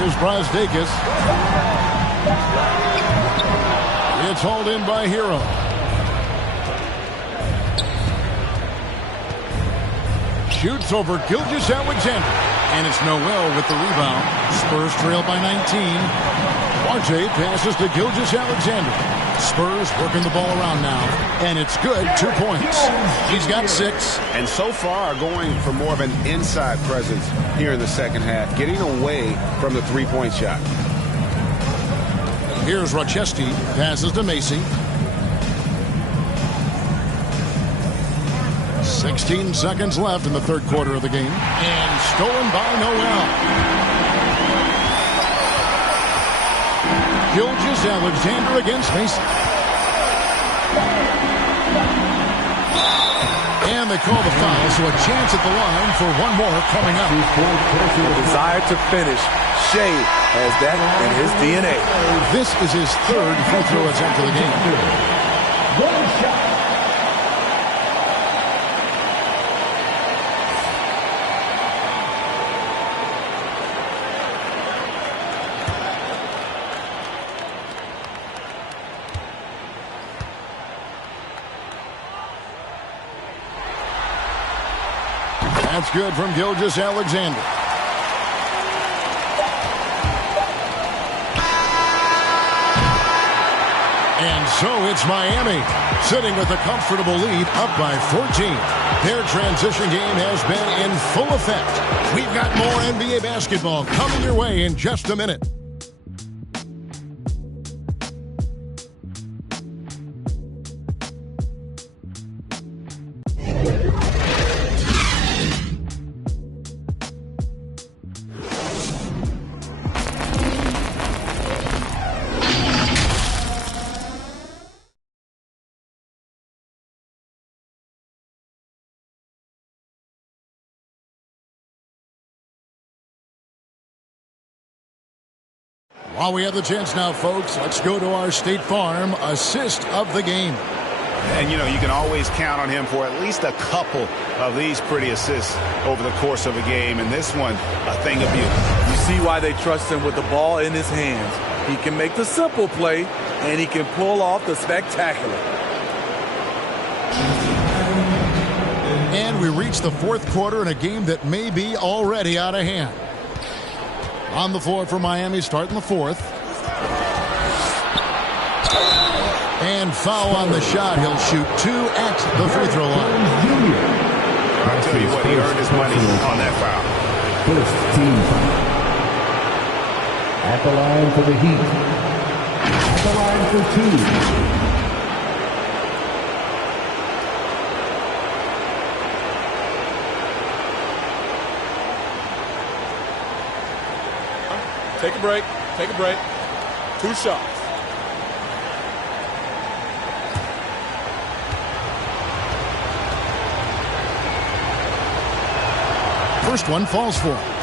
Here's Brosdakis. It's hauled in by Hero. Shoots over Gilgeous-Alexander. And it's Noel with the rebound. Spurs trail by 19. Duarte passes to Gilgeous-Alexander. Spurs working the ball around now. And it's good. 2 points. He's got 6. And so far going for more of an inside presence here in the second half. Getting away from the three-point shot. Here's Rochester. Passes to Macy. 16 seconds left in the third quarter of the game. And stolen by Noel. Gilgeous-Alexander against Macy. And they call the foul, so a chance at the line for one more coming up. The desire to finish. Shea has that in his DNA. This is his third free throw attempt of the game. One shot. That's good from Gilgeous-Alexander. And so it's Miami sitting with a comfortable lead up by 14. Their transition game has been in full effect. We've got more NBA basketball coming your way in just a minute. While we have the chance now, folks, let's go to our State Farm assist of the game. And, you know, you can always count on him for at least a couple of these pretty assists over the course of a game. And this one, a thing of beauty. You see why they trust him with the ball in his hands. He can make the simple play, and he can pull off the spectacular. And we reach the fourth quarter in a game that may be already out of hand. On the floor for Miami, starting the fourth. And foul on the shot. He'll shoot 2 at the free throw line. I'll tell you what, he earned his money on that foul. First team foul. At the line for the Heat. At the line for 2. Take a break. Take a break. 2 shots. First one falls for him.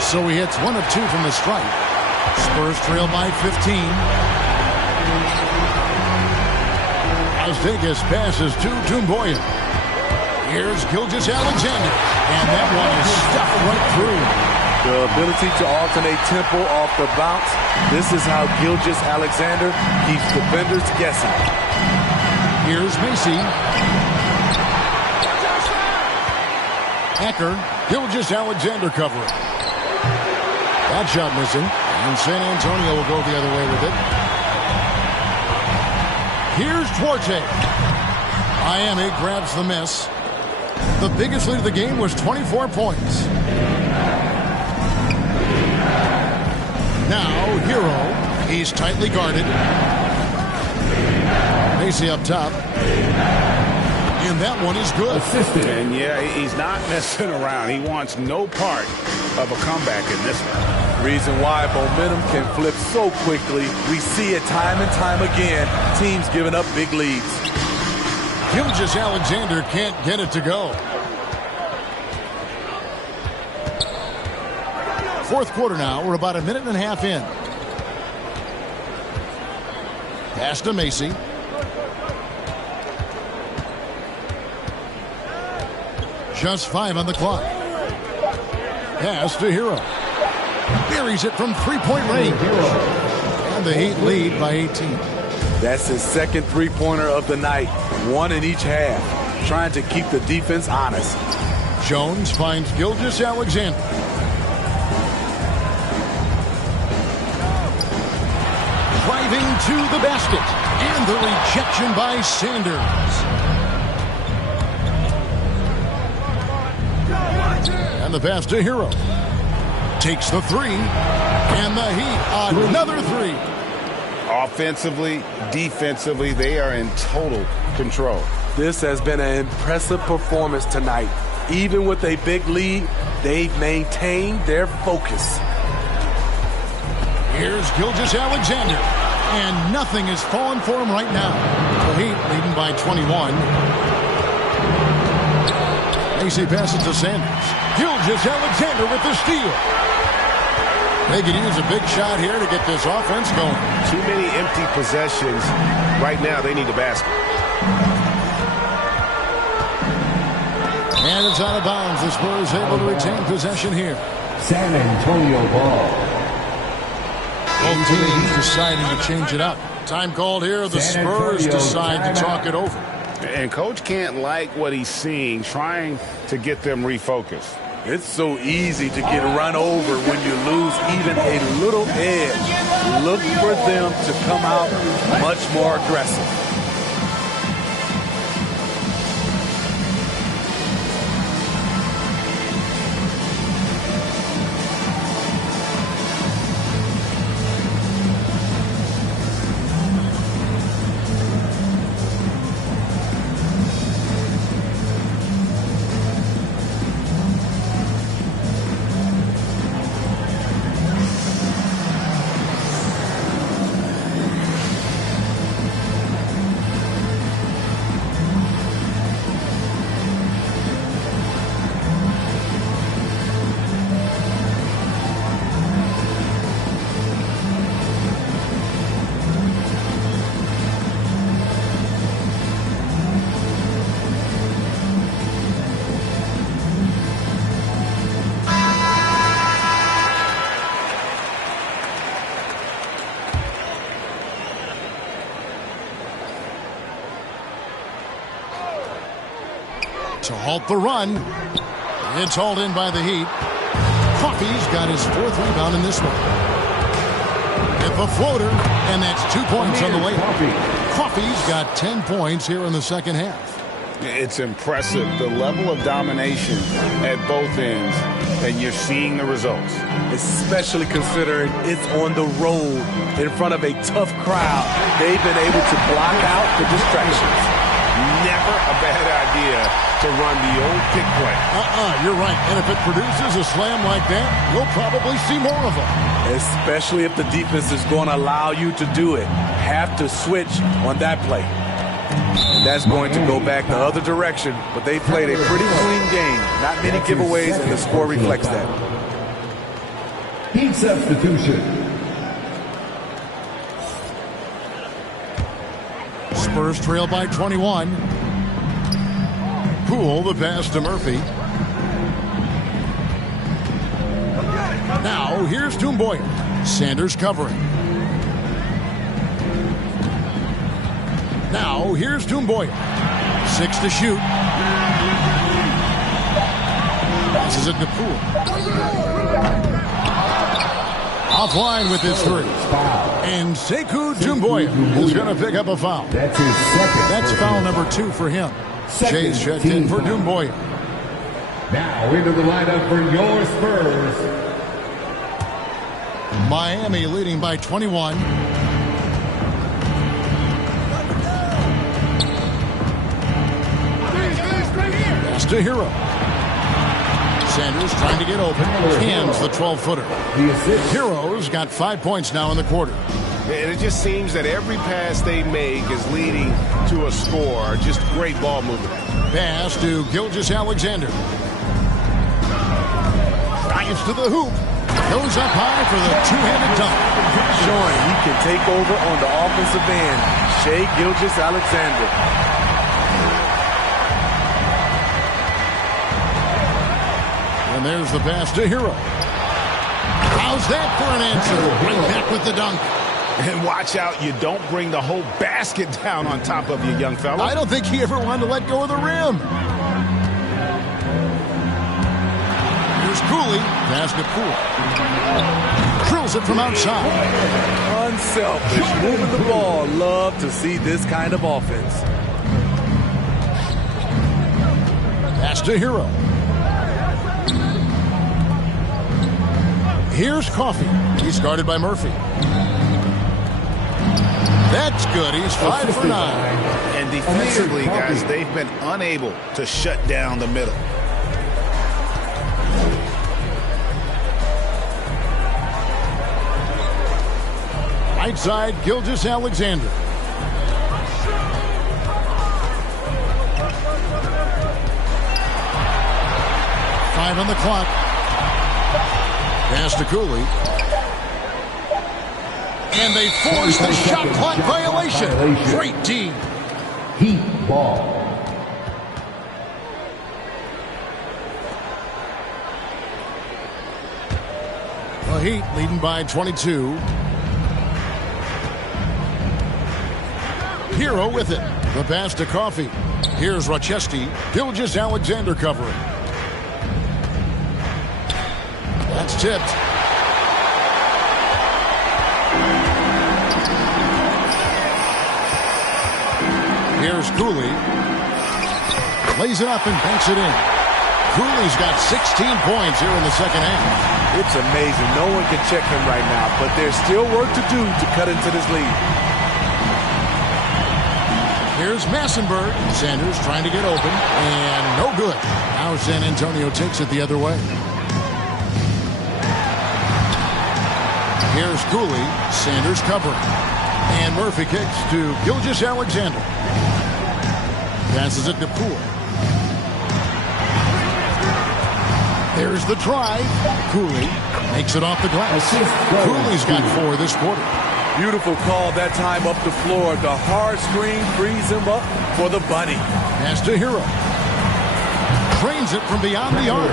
So he hits 1 of 2 from the strike. Spurs trail by 15. As Vegas passes to Tumboya. Here's Gilgeous-Alexander, and that one is stuffed right through. The ability to alternate tempo off the bounce. This is how Gilgeous-Alexander keeps defenders guessing. Here's Macy. Ecker, Gilgeous-Alexander covering. That shot missing, and San Antonio will go the other way with it. Here's Duarte. Miami grabs the miss. The biggest lead of the game was 24 points. Now, Hero. He's tightly guarded. Macy up top. And that one is good. And yeah, he's not messing around. He wants no part of a comeback in this one. Reason why momentum can flip so quickly. We see it time and time again. Teams giving up big leads. Gilgeous-Alexander can't get it to go. Fourth quarter now. We're about 1.5 minutes in. Pass to Macy. Just 5 on the clock. Pass to Hero. Buries it from three-point range. And the Heat lead by 18. That's his second three-pointer of the night. 1 in each half. Trying to keep the defense honest. Jones finds Gilgeous-Alexander. Driving to the basket. And the rejection by Sanders. And the pass to Hero. Takes the 3. And the Heat, another 3. Offensively, defensively, they are in total control. This has been an impressive performance tonight. Even with a big lead, they've maintained their focus. Here's Gilgeous-Alexander. And nothing is falling for him right now. The Heat leading by 21. Macy passes to Sanders. Gilgeous-Alexander with the steal. They could use a big shot here to get this offense going. Too many empty possessions. Right now, they need a basket. And it's out of bounds. The Spurs able to retain possession here. San Antonio ball. Both teams deciding to change it up. Time called here. The Spurs decide to talk it over. And Coach can't like what he's seeing, trying to get them refocused. It's so easy to get run over when you lose even a little edge. Look for them to come out much more aggressive. To halt the run. It's hauled in by the Heat. Coffey's got his 4th rebound in this one. With a floater, and that's 2 points on the way. Coffey's got 10 points here in the second half. It's impressive, the level of domination at both ends, and you're seeing the results. Especially considering it's on the road in front of a tough crowd. They've been able to block out the distractions. Never a bad idea to run the old pick play. You're right. And if it produces a slam like that, we'll probably see more of them. Especially if the defense is going to allow you to do it. Have to switch on that play. And that's going to go back the other direction, but they played a pretty clean game. Not many giveaways, and the score reflects that. Team substitution. Spurs trail by 21. Poole, the pass to Murphy. Now, here's Toomboyer. Sanders covering. Now, here's Toomboyer. 6 to shoot. Passes it to Poole. Offline with his 3. And Sekou Toomboyer is going to pick up a foul. That's his second. That's foul number 2 for him. Chase checked in for Toomboyer. Now into the lineup for your Spurs. Miami leading by 21. Pass to Hero. Sanders trying to get open. Hands the 12-footer. Hero's got 5 points now in the quarter. And it just seems that every pass they make is leading to a score. Just great ball movement. Pass to Gilgeous-Alexander. Drives to the hoop. Goes up high for the two-handed dunk. Showing he can take over on the offensive end. Shai Gilgeous-Alexander. And there's the pass to Hero. How's that for an answer? Right back with the dunk. And watch out, you don't bring the whole basket down on top of you, young fella. I don't think he ever wanted to let go of the rim. Here's Cooley. Pass to Poole. Drills it from outside. Unselfish. Moving the ball. Love to see this kind of offense. Pass to Hero. Here's Coffee. He's guarded by Murphy. That's good. He's 5 for 9. And defensively, guys, they've been unable to shut down the middle. Right side, Gilgeous-Alexander. Five on the clock. Pass to Cooley. And they force the shot clock violation. Great D. Heat ball. The Heat leading by 22. Hero with it. The pass to Coffee. Here's Rochester. Gilgeous-Alexander covering. That's tipped. Here's Cooley. Lays it up and banks it in. Cooley's got 16 points here in the second half. It's amazing. No one can check him right now, but there's still work to do to cut into this lead. Here's Massenberg. Sanders trying to get open, and no good. Now San Antonio takes it the other way. Here's Cooley. Sanders covering. And Murphy kicks to Gilgeous-Alexander. Passes it to Poole. There's the drive. Cooley makes it off the glass. Cooley's got 4 this quarter. Beautiful call that time up the floor. The hard screen frees him up for the bunny. Pass to Hero. Trains it from beyond the arc.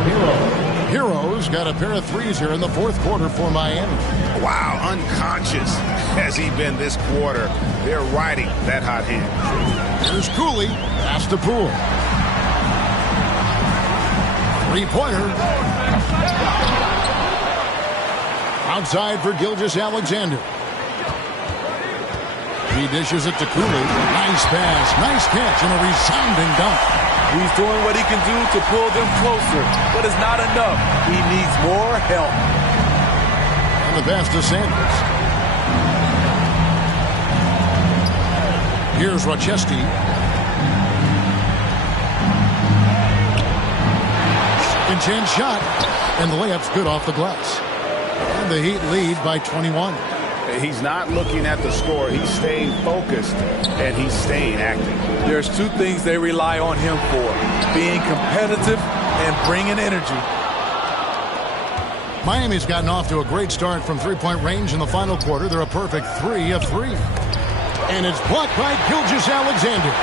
Hero's got a pair of threes here in the fourth quarter for Miami. Wow, unconscious has he been this quarter. They're riding that hot hand. Here's Cooley. Pass to Poole. Three-pointer. Outside for Gilgeous-Alexander. He dishes it to Cooley. Nice pass, nice catch, and a resounding dunk. He's doing what he can do to pull them closer, but it's not enough. He needs more help. And the pass to Sanders. Here's Rochesky. Second chance shot, and the layup's good off the glass. And the Heat lead by 21. He's not looking at the score. He's staying focused, and he's staying active. There's two things they rely on him for: being competitive and bringing energy. Miami's gotten off to a great start from three-point range in the final quarter. They're a perfect 3 of 3. And it's blocked by Gilgeous-Alexander.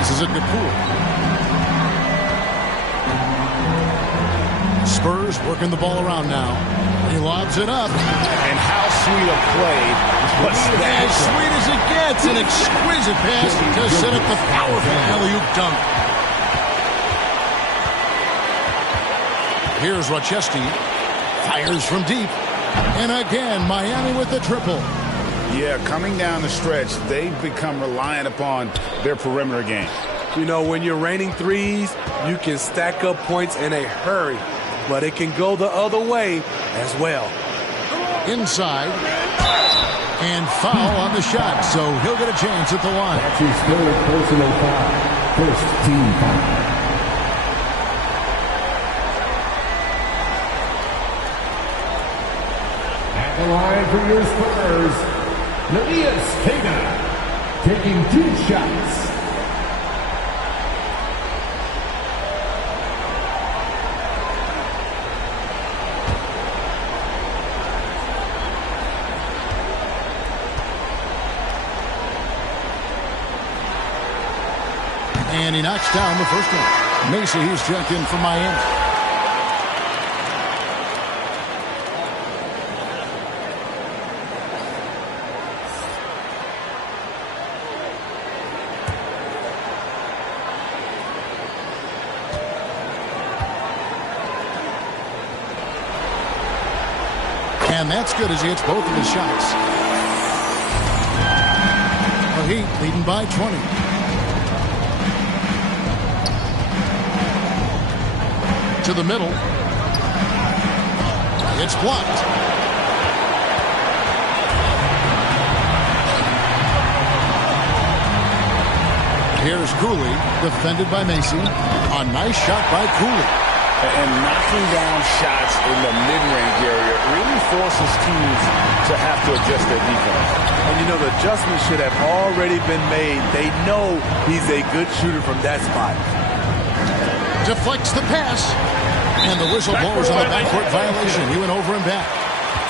This is it to Poole. Spurs working the ball around now. He lobs it up. And how sweet a play was that? As sweet as it gets. An exquisite pass to set up the powerful alley-oop dunk. Here's Rochesky. Fires from deep. And again, Miami with the triple. Yeah, coming down the stretch, they've become reliant upon their perimeter game. You know, when you're raining threes, you can stack up points in a hurry. But it can go the other way as well. Inside. And foul on the shot, so he'll get a chance at the line. That's his third personal foul. First team foul. At the line for your Spurs, Neemias Queta taking 2 shots. And he knocks down the first one. Macy, he's checked in from Miami. And that's good as he hits both of his shots. The Heat leading by 20. To the middle. It's blocked. Here's Cooley, defended by Macy. A nice shot by Cooley. And knocking down shots in the mid-range area really forces teams to have to adjust their defense. And you know, the adjustment should have already been made. They know he's a good shooter from that spot. Deflects the pass. And the whistle blows on the backcourt violation. He went over and back.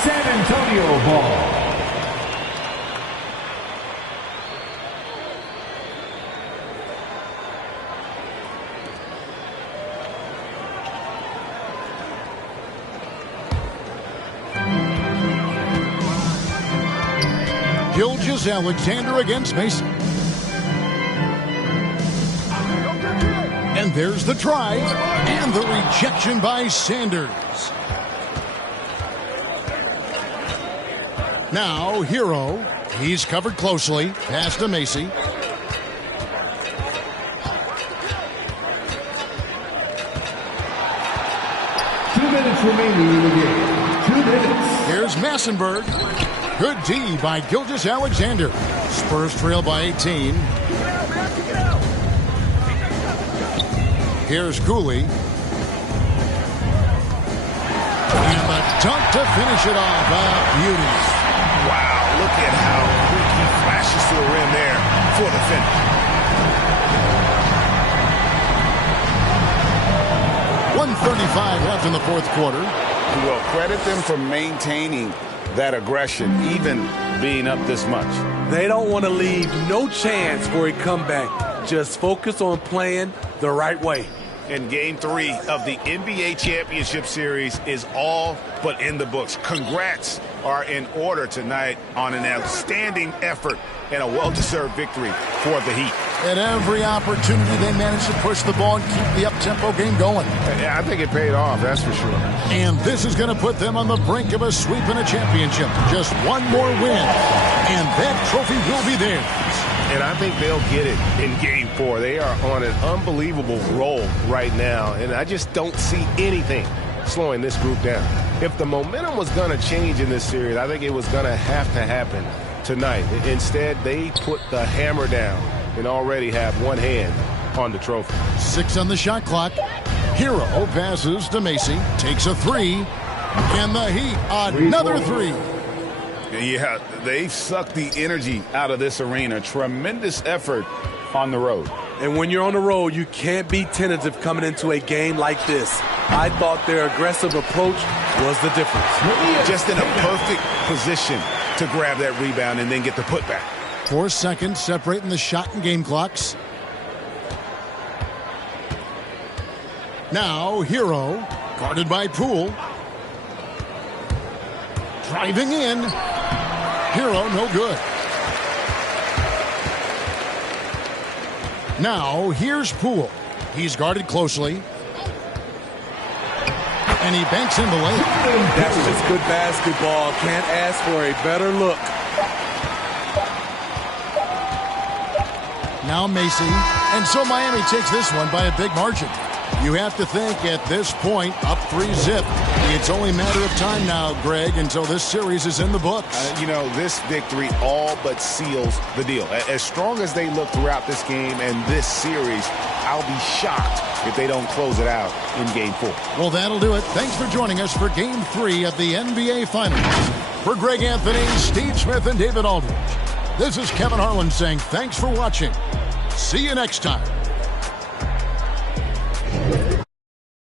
San Antonio ball. Gilgeous-Alexander against Mason. And there's the try and the rejection by Sanders. Now, Hero. He's covered closely. Pass to Macy. Two minutes remaining in the game. 2 minutes. Here's Massenberg. Good D by Gilgeous-Alexander. Spurs trail by 18. Here's Cooley. And the dunk to finish it off. A beauty. Wow, look at how quick he flashes to the rim there for the finish. 1:35 left in the fourth quarter. Well, credit them for maintaining that aggression, even being up this much. They don't want to leave no chance for a comeback. Just focus on playing the right way. And Game 3 of the NBA Championship Series is all but in the books. Congrats are in order tonight on an outstanding effort and a well-deserved victory for the Heat. At every opportunity, they managed to push the ball and keep the up-tempo game going. Yeah, I think it paid off, that's for sure. And this is going to put them on the brink of a sweep in a championship. Just one more win, and that trophy will be theirs. And I think they'll get it in Game 4. They are on an unbelievable roll right now, and I just don't see anything slowing this group down. If the momentum was going to change in this series, I think it was going to happen tonight. Instead, they put the hammer down and already have one hand on the trophy. 6 on the shot clock. Hero passes to Macy, takes a 3, and the Heat, another 3. Yeah, they sucked the energy out of this arena. Tremendous effort on the road. And when you're on the road, you can't be tentative coming into a game like this. I thought their aggressive approach was the difference. Just in a perfect position to grab that rebound and then get the putback. 4 seconds separating the shot and game clocks. Now, Hero, guarded by Poole. Driving in. Hero, no good. Now, here's Poole. He's guarded closely. And he banks in the lane. That's just good basketball. Can't ask for a better look. Now Macy. And so Miami takes this one by a big margin. You have to think at this point, up 3-zip. It's only a matter of time now, Greg, until this series is in the books. This victory all but seals the deal. As strong as they look throughout this game and this series, I'll be shocked if they don't close it out in Game 4. Well, that'll do it. Thanks for joining us for Game 3 of the NBA Finals. For Greg Anthony, Steve Smith, and David Aldridge, this is Kevin Harlan saying thanks for watching. See you next time.